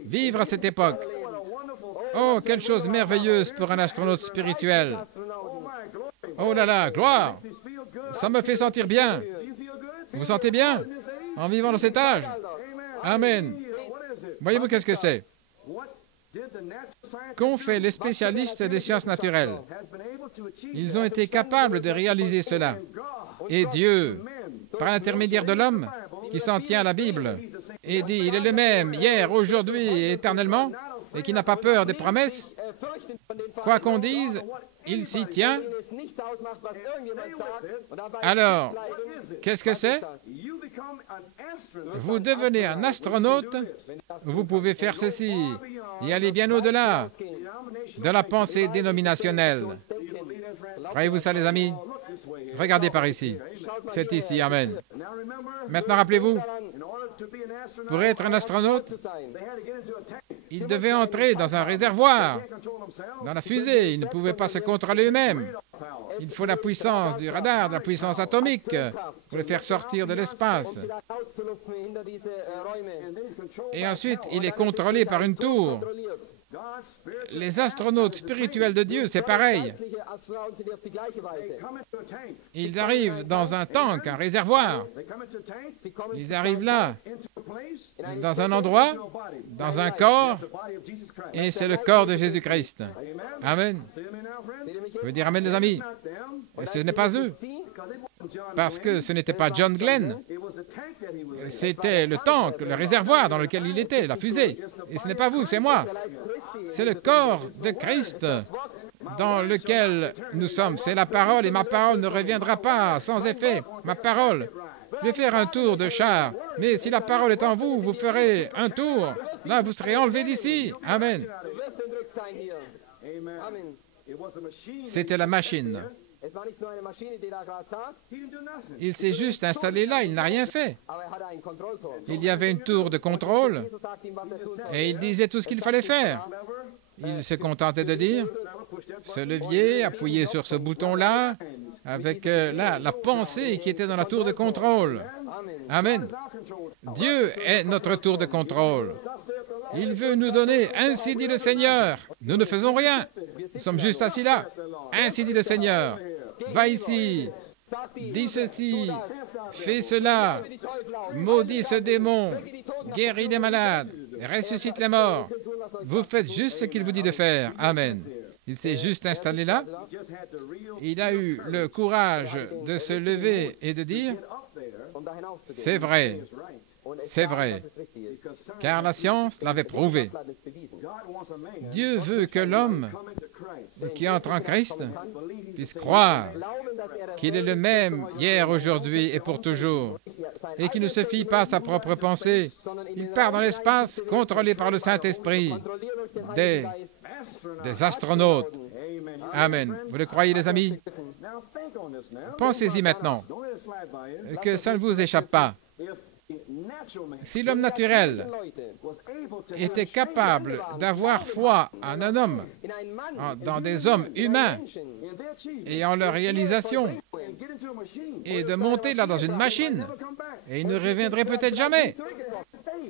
Vivre à cette époque. Oh, quelle chose merveilleuse pour un astronaute spirituel. Oh là là, gloire! Ça me fait sentir bien. Vous vous sentez bien en vivant dans cet âge? Amen. Voyez-vous qu'est-ce que c'est? Qu'ont fait les spécialistes des sciences naturelles? Ils ont été capables de réaliser cela. Et Dieu, par l'intermédiaire de l'homme, qui s'en tient à la Bible, et dit, il est le même hier, aujourd'hui et éternellement, et qui n'a pas peur des promesses, quoi qu'on dise, il s'y tient. Alors, qu'est-ce que c'est? vous devenez un astronaute, vous pouvez faire ceci et aller bien au-delà de la pensée dénominationnelle. Croyez-vous ça, les amis? Regardez par ici. C'est ici, amen. Maintenant, rappelez-vous, pour être un astronaute, il devait entrer dans un réservoir, dans la fusée. Il ne pouvait pas se contrôler eux-mêmes. Il faut la puissance du radar, de la puissance atomique, pour le faire sortir de l'espace. Et ensuite, il est contrôlé par une tour. Les astronautes spirituels de Dieu, c'est pareil. Ils arrivent dans un tank, un réservoir. Ils arrivent là, dans un endroit, dans un corps, et c'est le corps de Jésus-Christ. Amen. Je veux dire amen, les amis. Et ce n'est pas eux. Parce que ce n'était pas John Glenn. C'était le tank, le réservoir dans lequel il était, la fusée. Et ce n'est pas vous, c'est moi. C'est le corps de Christ dans lequel nous sommes. C'est la parole et ma parole ne reviendra pas sans effet. Ma parole. Je vais faire un tour de char. Mais si la parole est en vous, vous ferez un tour. Là, vous serez enlevé d'ici. Amen. C'était la machine. Il s'est juste installé là, il n'a rien fait. Il y avait une tour de contrôle et il disait tout ce qu'il fallait faire. Il se contentait de dire, ce levier, appuyez sur ce bouton-là, avec la pensée qui était dans la tour de contrôle. Amen. Dieu est notre tour de contrôle. Il veut nous donner, ainsi dit le Seigneur. Nous ne faisons rien. Nous sommes juste assis là. Ainsi dit le Seigneur. Va ici, dis ceci, fais cela, maudis ce démon, guéris les malades, ressuscite les morts. Vous faites juste ce qu'il vous dit de faire. Amen. Il s'est juste installé là. Il a eu le courage de se lever et de dire, c'est vrai, c'est vrai, car la science l'avait prouvé. Dieu veut que l'homme qui entre en Christ puisse croire qu'il est le même hier, aujourd'hui et pour toujours, et qu'il ne se fie pas à sa propre pensée. Il part dans l'espace, contrôlé par le Saint-Esprit, des astronautes. Amen. Vous le croyez, les amis? Pensez-y maintenant, que ça ne vous échappe pas. Si l'homme naturel était capable d'avoir foi en un homme, dans des hommes humains et en leur réalisation, et de monter là dans une machine, et ils ne reviendraient peut-être jamais,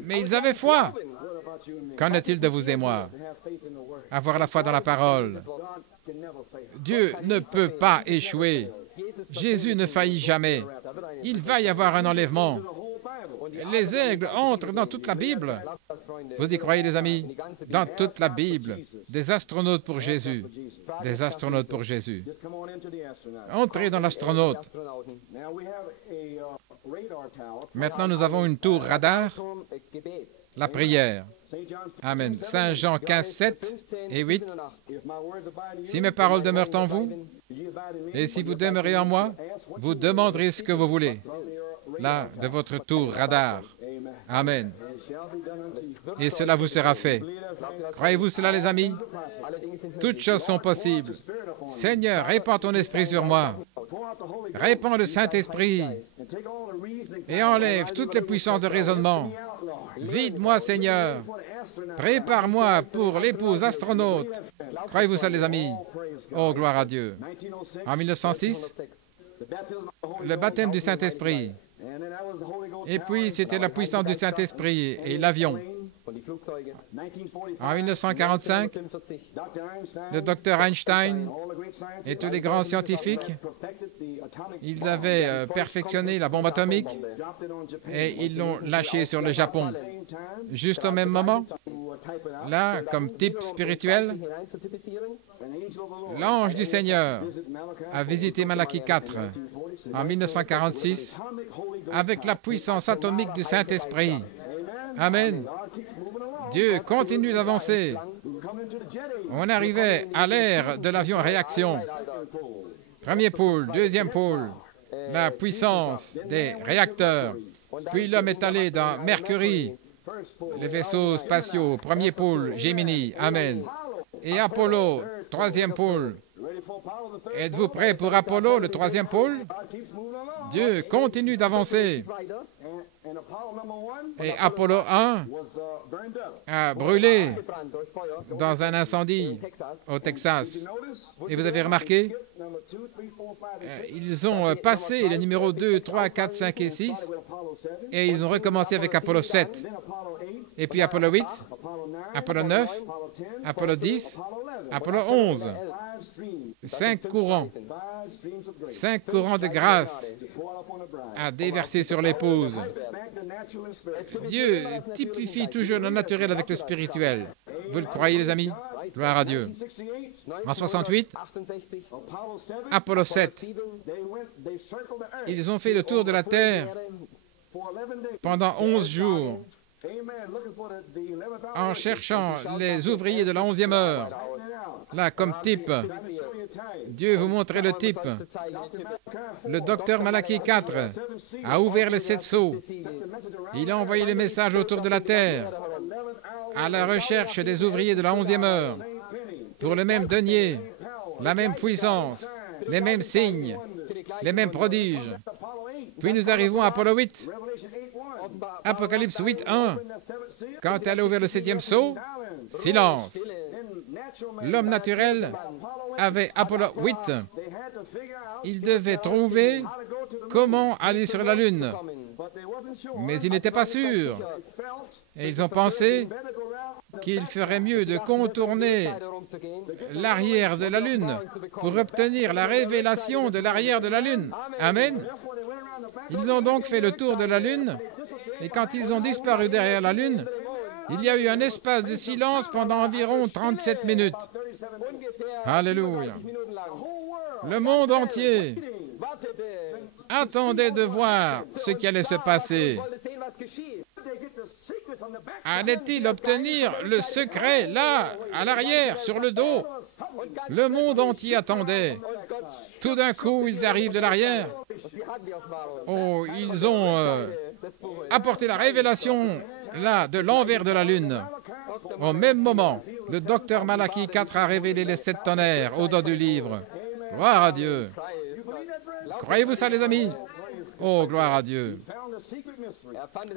mais ils avaient foi. Qu'en est-il de vous et moi? Avoir la foi dans la parole. Dieu ne peut pas échouer. Jésus ne faillit jamais. Il va y avoir un enlèvement. Les aigles entrent dans toute la Bible. Vous y croyez, les amis? Dans toute la Bible. Des astronautes pour Jésus. Des astronautes pour Jésus. Entrez dans l'astronaute. Maintenant, nous avons une tour radar. La prière. Amen. Saint Jean 15, 7 et 8. Si mes paroles demeurent en vous, et si vous demeurez en moi, vous demanderez ce que vous voulez. Là, de votre tour radar. Amen. Et cela vous sera fait. Croyez-vous cela, les amis? Toutes choses sont possibles. Seigneur, répands ton esprit sur moi. Répands le Saint-Esprit et enlève toutes les puissances de raisonnement. Vide-moi, Seigneur. Prépare-moi pour l'épouse astronaute. Croyez-vous ça, les amis? Oh, gloire à Dieu. En 1906, le baptême du Saint-Esprit. Et puis, c'était la puissance du Saint-Esprit et l'avion. En 1945, le docteur Einstein et tous les grands scientifiques, ils avaient perfectionné la bombe atomique et ils l'ont lâchée sur le Japon. Juste au même moment, là, comme type spirituel, l'ange du Seigneur a visité Malachie 4 en 1946 avec la puissance atomique du Saint-Esprit. Amen. Dieu continue d'avancer. On arrivait à l'ère de l'avion à réaction. Premier pôle, deuxième pôle, la puissance des réacteurs. Puis l'homme est allé dans Mercury, les vaisseaux spatiaux, premier pôle, Gemini, Amen. Et Apollo, troisième pôle. Êtes-vous prêts pour Apollo, le troisième pôle? Dieu continue d'avancer. Et Apollo 1 a brûlé dans un incendie au Texas. Et vous avez remarqué, ils ont passé les numéros 2, 3, 4, 5 et 6, et ils ont recommencé avec Apollo 7. Et puis Apollo 8, Apollo 9, Apollo 10, Apollo 11. 5 courants de grâce à déverser sur l'épouse. Dieu typifie toujours le naturel avec le spirituel. Vous le croyez, les amis? Gloire à Dieu. En 68, Apollo 7, ils ont fait le tour de la Terre pendant 11 jours en cherchant les ouvriers de la 11e heure. Là, comme type, Dieu vous montrait le type. Le docteur Malachi 4 a ouvert les 7 sceaux. Il a envoyé le message autour de la terre à la recherche des ouvriers de la 11e heure pour le même denier, la même puissance, les mêmes signes, les mêmes prodiges. Puis nous arrivons à Apollo 8, Apocalypse 8.1. Quand elle a ouvert le 7e sceau, silence. L'homme naturel avait Apollo 8. Il devait trouver comment aller sur la Lune. Mais il n'était pas sûr. Et ils ont pensé qu'il ferait mieux de contourner l'arrière de la Lune pour obtenir la révélation de l'arrière de la Lune. Amen. Ils ont donc fait le tour de la Lune, et quand ils ont disparu derrière la Lune, il y a eu un espace de silence pendant environ 37 minutes. Alléluia. Le monde entier attendait de voir ce qui allait se passer. Allait-il obtenir le secret, là, à l'arrière, sur le dos? Le monde entier attendait. Tout d'un coup, ils arrivent de l'arrière. Oh, ils ont apporté la révélation, là, de l'envers de la Lune. Au même moment, le docteur Malachi 4 a révélé les 7 tonnerres au dos du livre. Gloire à Dieu. Croyez-vous ça, les amis? Oh, gloire à Dieu.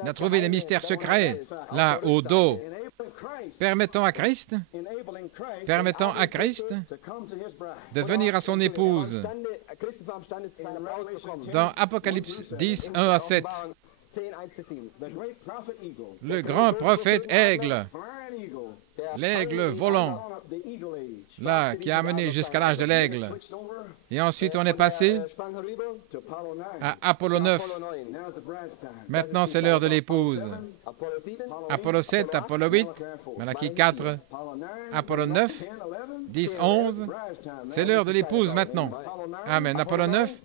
Il a trouvé les mystères secrets, là, au dos, permettant à Christ de venir à son épouse. Dans Apocalypse 10, 1 à 7, le grand prophète aigle, l'aigle volant, là, qui a amené jusqu'à l'âge de l'aigle. Et ensuite, on est passé à Apollo 9. Maintenant, c'est l'heure de l'épouse. Apollo 7, Apollo 8, Malachi 4, Apollo 9, 10, 11. C'est l'heure de l'épouse maintenant. Amen. Apollo 9,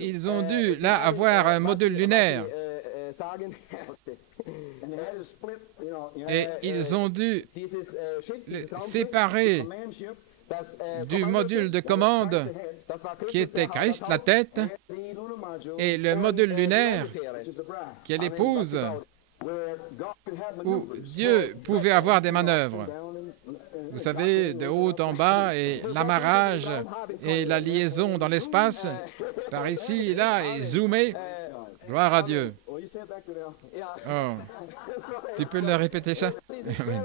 ils ont dû, là, avoir un module lunaire. Et ils ont dû séparer du module de commande qui était Christ, la tête, et le module lunaire qui est l'épouse, où Dieu pouvait avoir des manœuvres. Vous savez, de haut en bas, et l'amarrage et la liaison dans l'espace, par ici et là, et zoomé. Gloire à Dieu. Oh. Tu peux le répéter ça? Amen.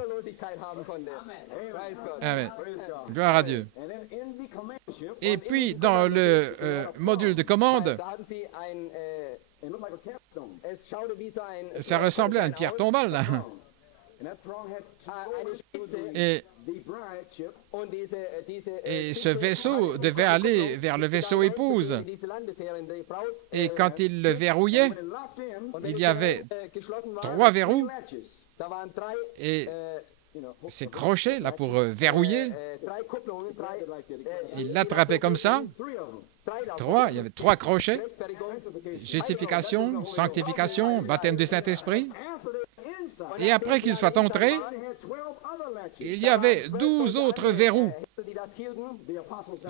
Amen. Gloire à Dieu. Et puis, dans le module de commande, ça ressemblait à une pierre tombale, là. Et ce vaisseau devait aller vers le vaisseau épouse. Et quand il le verrouillait, il y avait 3 verrous et ces crochets là pour verrouiller. Il l'attrapait comme ça. Il y avait 3 crochets. Justification, sanctification, baptême du Saint-Esprit. Et après qu'il soit entré, il y avait 12 autres verrous.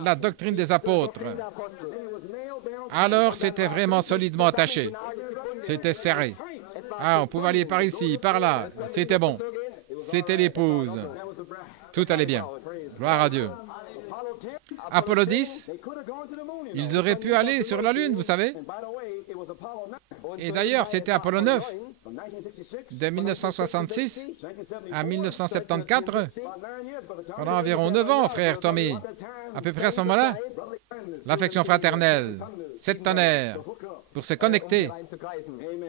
La doctrine des apôtres. Alors, c'était vraiment solidement attaché. C'était serré. Ah, on pouvait aller par ici, par là. C'était bon. C'était l'épouse. Tout allait bien. Gloire à Dieu. Apollo 10, ils auraient pu aller sur la Lune, vous savez. Et d'ailleurs, c'était Apollo 9, de 1966 à 1974, pendant environ 9 ans, frère Tommy. À peu près à ce moment-là, l'affection fraternelle, 7 tonnerres, pour se connecter.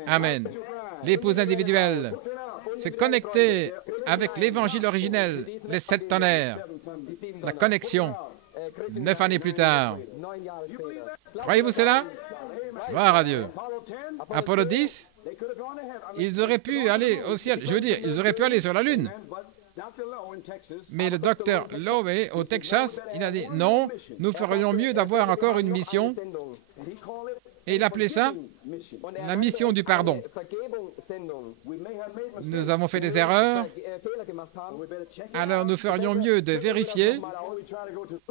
Amen. L'épouse individuelle, se connecter avec l'évangile originel, les 7 tonnerres, la connexion, 9 années plus tard. Croyez-vous cela? Gloire à Dieu. Apollo 10, ils auraient pu aller au ciel. Je veux dire, ils auraient pu aller sur la Lune. Mais le docteur Lowe, au Texas, il a dit, non, nous ferions mieux d'avoir encore une mission. Et il appelait ça la mission du pardon. Nous avons fait des erreurs, alors nous ferions mieux de vérifier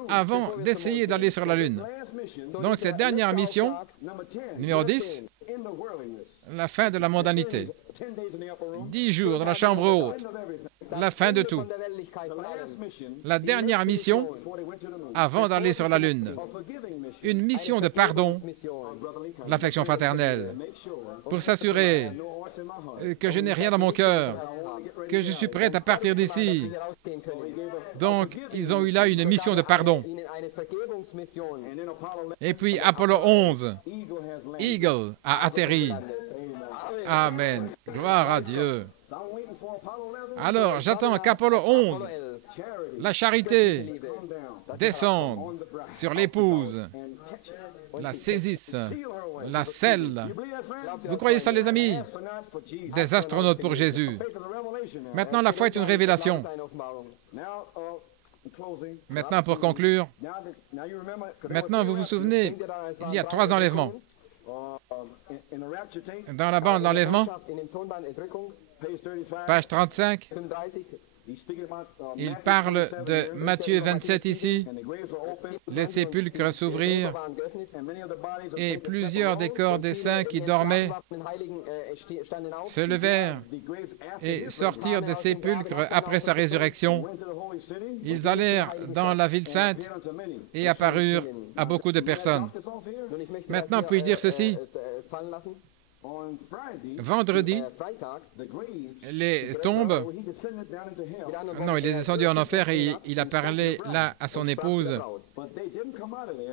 avant d'essayer d'aller sur la Lune. Donc cette dernière mission, numéro 10, la fin de la mondanité. 10 jours dans la chambre haute, la fin de tout. La dernière mission avant d'aller sur la Lune. Une mission de pardon, l'affection fraternelle, pour s'assurer que je n'ai rien dans mon cœur, que je suis prêt à partir d'ici. Donc, ils ont eu là une mission de pardon. Et puis, Apollo 11, Eagle a atterri. Amen. Gloire à Dieu. Alors, j'attends qu'Apollo 11, la charité, descende sur l'épouse, la saisisse, la scelle. Vous croyez ça, les amis? Des astronautes pour Jésus. Maintenant, la foi est une révélation. Maintenant, pour conclure, maintenant, vous vous souvenez, il y a 3 enlèvements. Dans la bande d'enlèvement, page 35, il parle de Matthieu 27 ici, les sépulcres s'ouvrirent et plusieurs des corps des saints qui dormaient se levèrent et sortirent des sépulcres après sa résurrection. Ils allèrent dans la ville sainte et apparurent à beaucoup de personnes. Maintenant, puis-je dire ceci? Vendredi, les tombes... Non, il est descendu en enfer et il a parlé là à son épouse.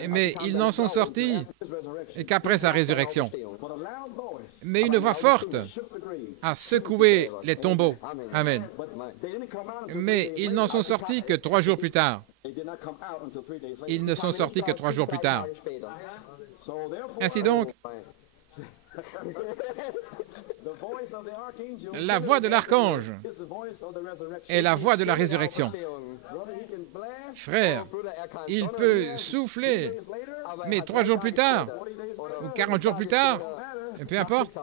Mais ils n'en sont sortis qu'après sa résurrection. Mais une voix forte a secoué les tombeaux. Amen. Mais ils n'en sont sortis que 3 jours plus tard. Ils ne sont sortis que 3 jours plus tard. Ainsi donc, la voix de l'archange est la voix de la résurrection. Frère, il peut souffler, mais 3 jours plus tard, ou 40 jours plus tard, peu importe,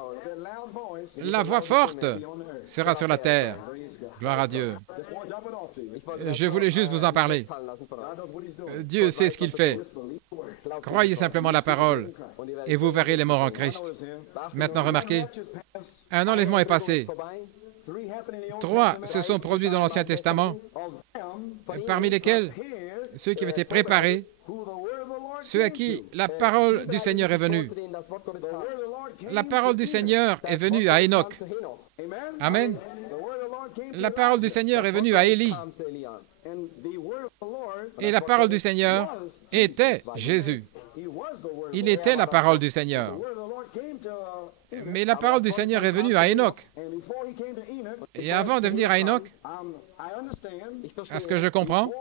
la voix forte sera sur la terre. Gloire à Dieu. Je voulais juste vous en parler. Dieu sait ce qu'il fait. Croyez simplement la parole et vous verrez les morts en Christ. Maintenant, remarquez, un enlèvement est passé. 3 se sont produits dans l'Ancien Testament, parmi lesquels ceux qui avaient été préparés, ceux à qui la parole du Seigneur est venue. La parole du Seigneur est venue à Enoch. Amen. La parole du Seigneur est venue à Élie. Et la parole du Seigneur était Jésus. Il était la parole du Seigneur. Mais la parole du Seigneur est venue à Enoch. Et avant de venir à Enoch, à ce que je comprends,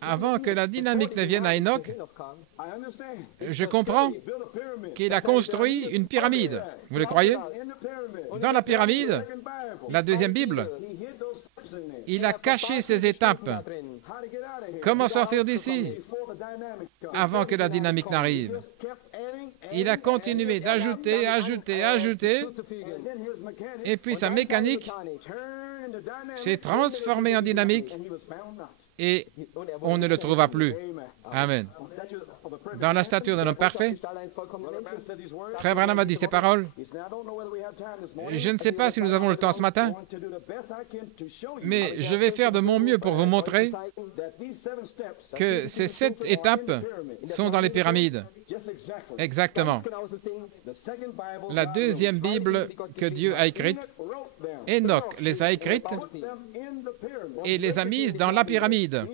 avant que la dynamique ne vienne à Enoch, je comprends qu'il a construit une pyramide. Vous le croyez? Dans la pyramide, la deuxième Bible, il a caché ses étapes. Comment sortir d'ici avant que la dynamique n'arrive? Il a continué d'ajouter, ajouter, et puis sa mécanique s'est transformée en dynamique et on ne le trouva plus. Amen. Dans la stature d'un homme parfait, Frère Branham a dit ces paroles. Je ne sais pas si nous avons le temps ce matin, mais je vais faire de mon mieux pour vous montrer que ces 7 étapes sont dans les pyramides. Exactement. La deuxième Bible que Dieu a écrite, Enoch les a écrites et les a mises dans la pyramide.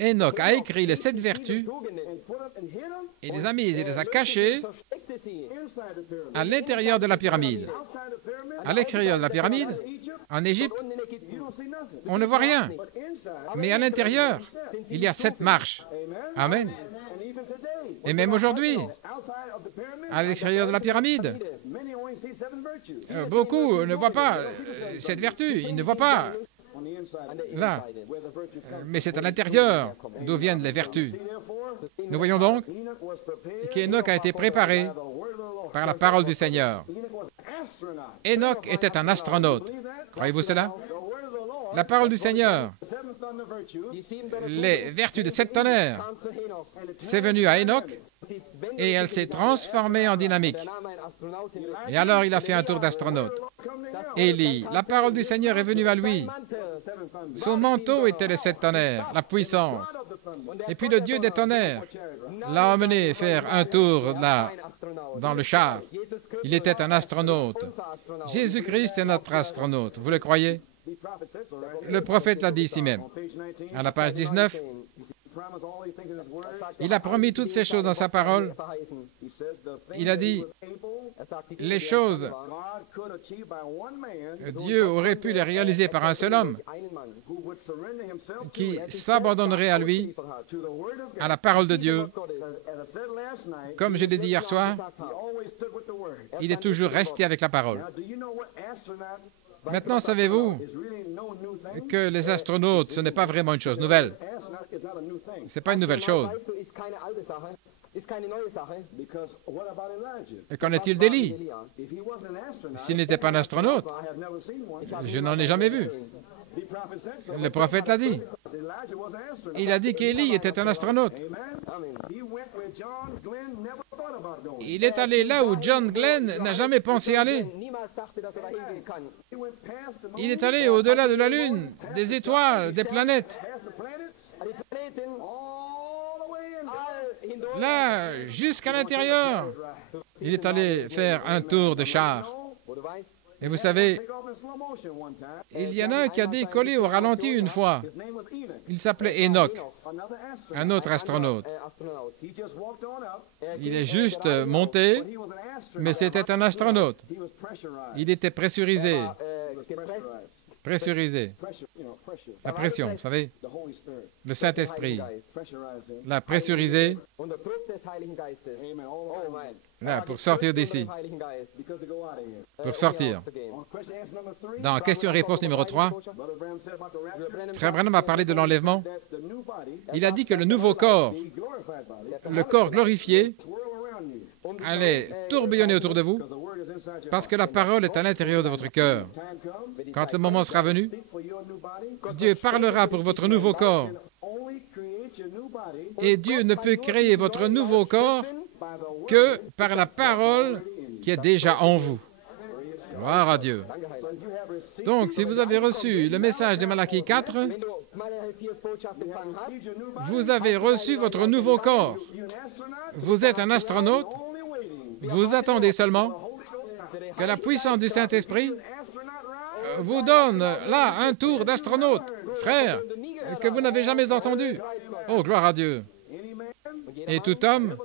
Enoch a écrit les 7 vertus et les a mises et les a cachées à l'intérieur de la pyramide. À l'extérieur de la pyramide, en Égypte, on ne voit rien. Mais à l'intérieur, il y a 7 marches. Amen. Et même aujourd'hui, à l'extérieur de la pyramide, beaucoup ne voient pas cette vertu. Ils ne voient pas là. Mais c'est à l'intérieur d'où viennent les vertus. Nous voyons donc qu'Enoch a été préparé par la parole du Seigneur. Enoch était un astronaute. Croyez-vous cela? La parole du Seigneur, les vertus de 7 tonnerres, c'est venu à Enoch et elle s'est transformée en dynamique. Et alors il a fait un tour d'astronaute. Élie, la parole du Seigneur est venue à lui. Son manteau était les 7 tonnerres, la puissance. Et puis le Dieu des tonnerres l'a emmené faire un tour là, dans le char. Il était un astronaute. Jésus-Christ est notre astronaute. Vous le croyez? Le prophète l'a dit ici même. À la page 19, il a promis toutes ces choses dans sa parole. Il a dit, les choses, Dieu aurait pu les réaliser par un seul homme qui s'abandonnerait à lui, à la parole de Dieu. Comme je l'ai dit hier soir, il est toujours resté avec la parole. Maintenant, savez-vous que les astronautes, ce n'est pas vraiment une chose nouvelle. Ce n'est pas une nouvelle chose. Et qu'en est-il d'Élie? S'il n'était pas un astronaute, je n'en ai jamais vu. Le prophète l'a dit. Il a dit qu'Élie était un astronaute. Il est allé là où John Glenn n'a jamais pensé aller. Il est allé au-delà de la Lune, des étoiles, des planètes. Là, jusqu'à l'intérieur, il est allé faire un tour de char. Et vous savez, il y en a un qui a décollé au ralenti une fois. Il s'appelait Enoch, un autre astronaute. Il est juste monté, mais c'était un astronaute. Il était pressurisé. Pressurisé. La pression, vous savez, le Saint-Esprit l'a pressurisé là, pour sortir d'ici. Pour sortir. Dans question-réponse numéro 3, Frère Branham a parlé de l'enlèvement. Il a dit que le nouveau corps, le corps glorifié, allait tourbillonner autour de vous parce que la parole est à l'intérieur de votre cœur. Quand le moment sera venu, Dieu parlera pour votre nouveau corps. Et Dieu ne peut créer votre nouveau corps que par la parole qui est déjà en vous. Gloire à Dieu. Donc, si vous avez reçu le message de Malachie 4, vous avez reçu votre nouveau corps. Vous êtes un astronaute. Vous attendez seulement que la puissance du Saint-Esprit vous donne là un tour d'astronaute, frère, que vous n'avez jamais entendu. Oh, gloire à Dieu. Et tout homme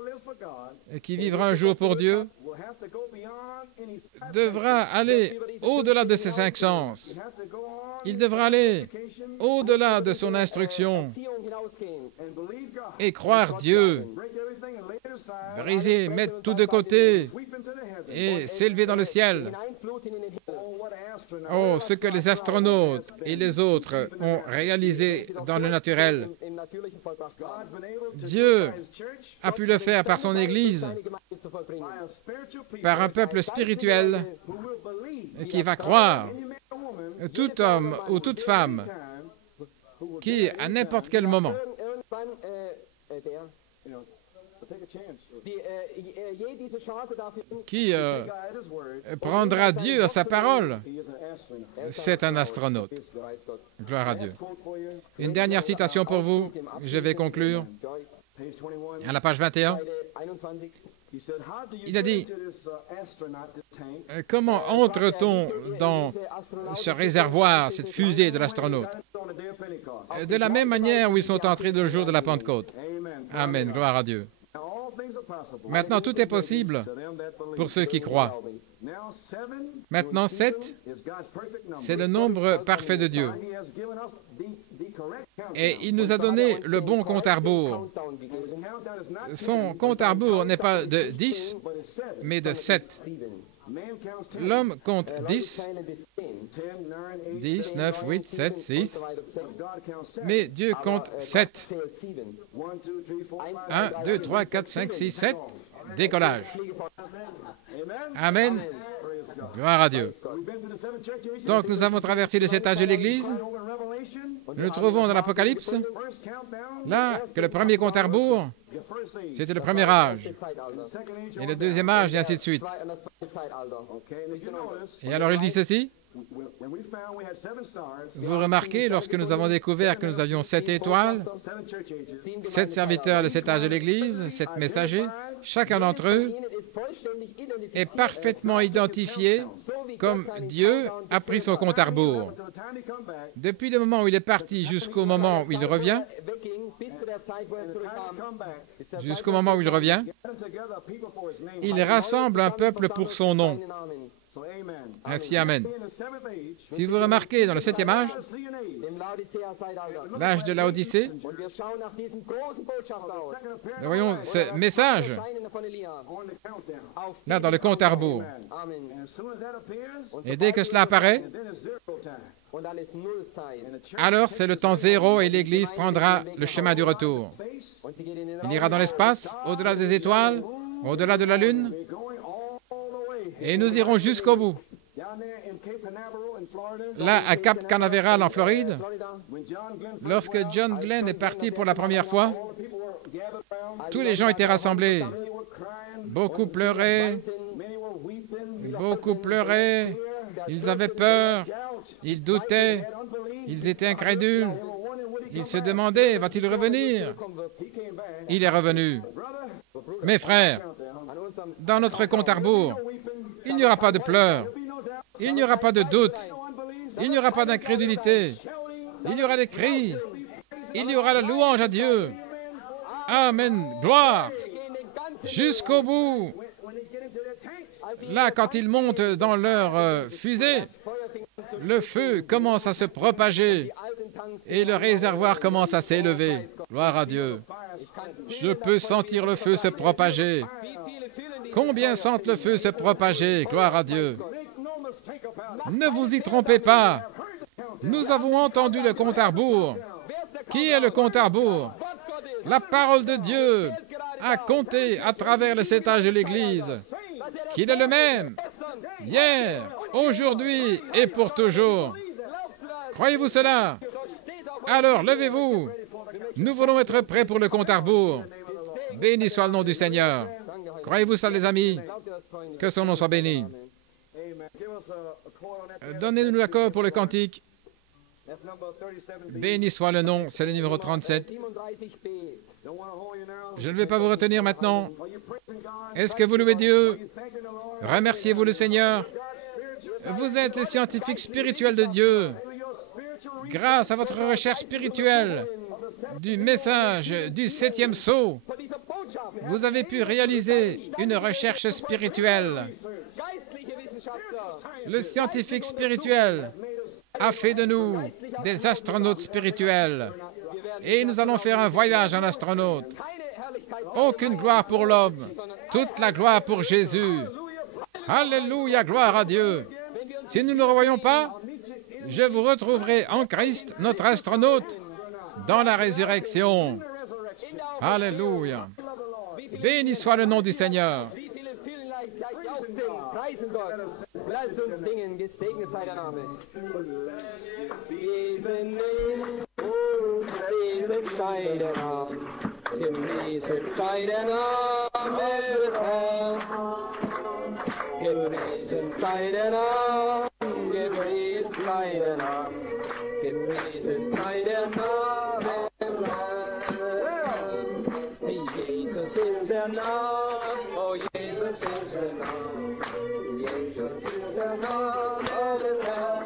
qui vivra un jour pour Dieu devra aller au-delà de ses 5 sens. Il devra aller au-delà de son instruction et croire Dieu, briser, mettre tout de côté et s'élever dans le ciel. Oh, ce que les astronautes et les autres ont réalisé dans le naturel. Dieu a pu le faire par son Église, par un peuple spirituel qui va croire. Tout homme ou toute femme qui, à n'importe quel moment, qui prendra Dieu à sa parole, c'est un astronaute. Gloire à Dieu. Une dernière citation pour vous, je vais conclure. À la page 21, il a dit, comment entre-t-on dans ce réservoir, cette fusée de l'astronaute? De la même manière où ils sont entrés le jour de la Pentecôte. Amen, gloire à Dieu. Maintenant, tout est possible pour ceux qui croient. Maintenant, 7, c'est le nombre parfait de Dieu. Et il nous a donné le bon compte à rebours. Son compte à rebours n'est pas de 10, mais de 7. L'homme compte 10, 10, 9, 8, 7, 6, mais Dieu compte 7. 1, 2, 3, 4, 5, 6, 7, décollage. Amen. Gloire à Dieu. Donc, nous avons traversé les 7 âges de l'Église. Nous nous trouvons dans l'Apocalypse. Là, que le premier compte à rebours, c'était le premier âge. Et le deuxième âge, et ainsi de suite. Et alors, il dit ceci. Vous remarquez, lorsque nous avons découvert que nous avions 7 étoiles, 7 serviteurs de cet âge de l'Église, 7 messagers, chacun d'entre eux est parfaitement identifié comme Dieu a pris son compte à rebours. Depuis le moment où il est parti jusqu'au moment où il revient, il rassemble un peuple pour son nom. Ainsi, Amen. Si vous remarquez dans le 7e âge, l'âge de Laodicée, nous voyons ce message là dans le compte à rebours. Et dès que cela apparaît, alors c'est le temps zéro et l'Église prendra le chemin du retour. Il ira dans l'espace, au-delà des étoiles, au-delà de la Lune, et nous irons jusqu'au bout. Là, à Cap Canaveral, en Floride, lorsque John Glenn est parti pour la première fois, tous les gens étaient rassemblés. Beaucoup pleuraient, ils avaient peur, ils doutaient, ils étaient incrédules. Ils se demandaient, va-t-il revenir? Il est revenu. Mes frères, dans notre compte à rebours, il n'y aura pas de pleurs, il n'y aura pas de doute, il n'y aura pas d'incrédulité, il y aura des cris, il y aura la louange à Dieu. Amen, gloire, jusqu'au bout. Là, quand ils montent dans leur fusée, le feu commence à se propager et le réservoir commence à s'élever. Gloire à Dieu. Je peux sentir le feu se propager. Combien sentent le feu se propager? Gloire à Dieu. Ne vous y trompez pas. Nous avons entendu le compte à rebours. Qui est le compte à rebours? La parole de Dieu a compté à travers le 7 âges de l'Église qu'il est le même, hier, aujourd'hui et pour toujours. Croyez-vous cela? Alors, levez-vous. Nous voulons être prêts pour le compte à rebours. Béni soit le nom du Seigneur. Croyez-vous ça, les amis? Que son nom soit béni. Donnez-nous l'accord pour le cantique. Béni soit le nom, c'est le numéro 37. Je ne vais pas vous retenir maintenant. Est-ce que vous louez Dieu? Remerciez-vous le Seigneur. Vous êtes les scientifiques spirituels de Dieu. Grâce à votre recherche spirituelle du message du 7e sceau, vous avez pu réaliser une recherche spirituelle. Le scientifique spirituel a fait de nous des astronautes spirituels. Et nous allons faire un voyage en astronaute. Aucune gloire pour l'homme, toute la gloire pour Jésus. Alléluia, gloire à Dieu. Si nous ne le revoyons pas, je vous retrouverai en Christ, notre astronaute, dans la résurrection. Alléluia. Béni soit le nom du Seigneur. Gepriesen sei der Name des Herrn. Gepriesen sei der Name, gepriesen sei der Name, gepriesen sei der Name des Herrn. Jesus ist der Name, oh Jesus ist der Name, Jesus ist der Name des Herrn.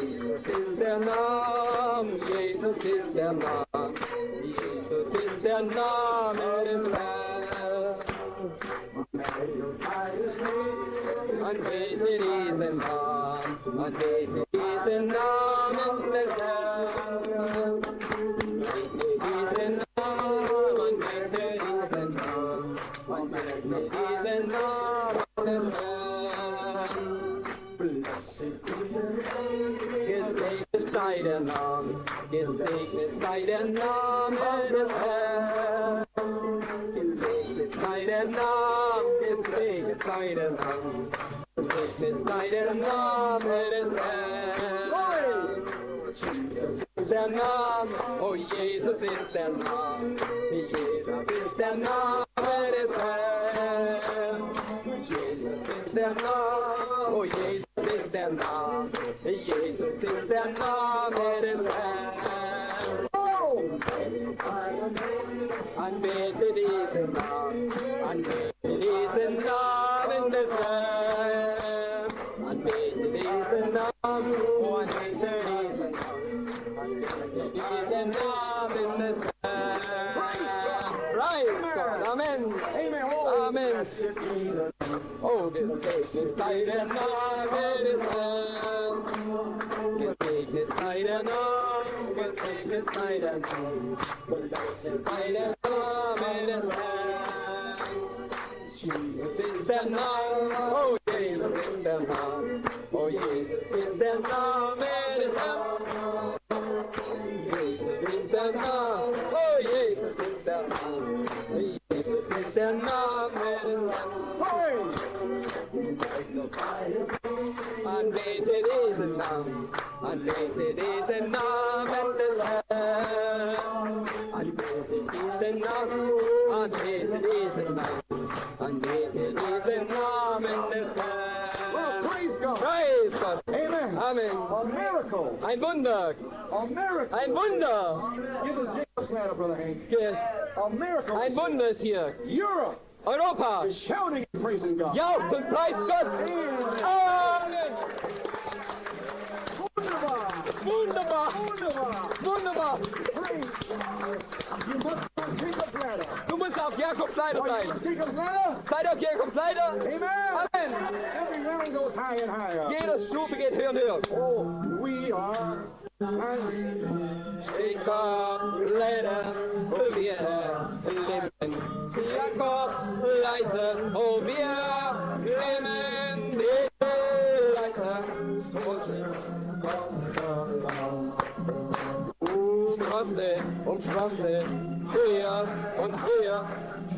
Jesus ist der Name, Jesus ist der Name, Jesus ist der Name des Herrn. Anbete diesen Namen, anbete diesen Namen des Herrn. Anbete diesen Namen, anbete diesen Namen, anbete diesen Namen des Herrn. Gesegnet sei der Name, gesegnet sei der Name des Herrn. Gesegnet sei der Name, gesegnet sei der Name, gesegnet sei der Name des Herrn. Jesus ist der Name, oh Jesus ist der Name, Jesus ist der Name des Herrn. Jesus ist der Name, oh Jesus ist der Name, Jesus ist der Name des Herrn. Anbete diesen Namen, anbete diesen Namen des Herrn. Anbete diesen Namen, oh anbete diesen Namen, anbete diesen Namen des Herrn. Praise God, Amen. Amen. Oh, gesegnet sei der Name des Herrn. Gesegnet sei der Name, gesegnet sei der Name, gesegnet sei der Name des Herrn. Jesus ist der Name, oh Jesus ist der Name, oh Jesus ist der Name des Herrn. Jesus ist der Name, oh Jesus ist der Name, Jesus ist der Name des Herrn. Anbete diesen Namen, anbete diesen Namen des Herrn. Anbete diesen Namen, anbete diesen Namen, anbete diesen Namen des Herrn. Well, praise God. Praise God. Amen. Amen. A miracle. Ein Wunder. A miracle. Ein Wunder. Give us Jacob's ladder, Brother Hank. Ge- A miracle. Ein Wunder ist hier. Europe Europa. is shouting and praising God. Jauchzt und preist Gott. Amen. Wunderbar. Wunderbar. Wunderbar. Wunderbar. Praise. You must not Jacob's ladder. Du musst auf Jakobs Leiter Are you sein. on Jacob's ladder? Seid auf Jakobs Leiter. Amen. Amen. Every round goes high and higher. Jede Stufe geht höher und höher. Oh, we are Jakobs Leiter, wo wir leben. Jakobs Leiter, wo wir leben. Die Leiter, so Straße um Straße, höher und höher.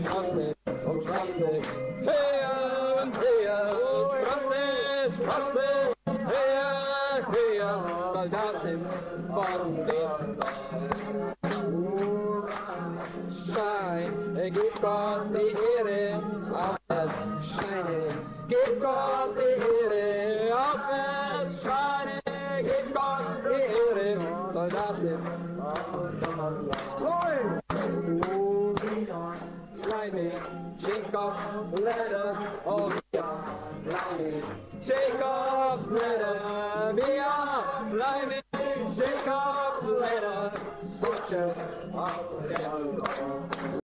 Straße um Straße, höher und höher. Straße, Straße, höher, höher. Soldaten von den Schein, gib Gott die Ehre auf das Scheinen. Gib Gott die Ehre auf das Scheinen. Gib Gott die Ehre, Soldaten. Climbing Jacob's ladder, oh we are climbing Jacob's ladder, we are climbing Jacob's ladder, such a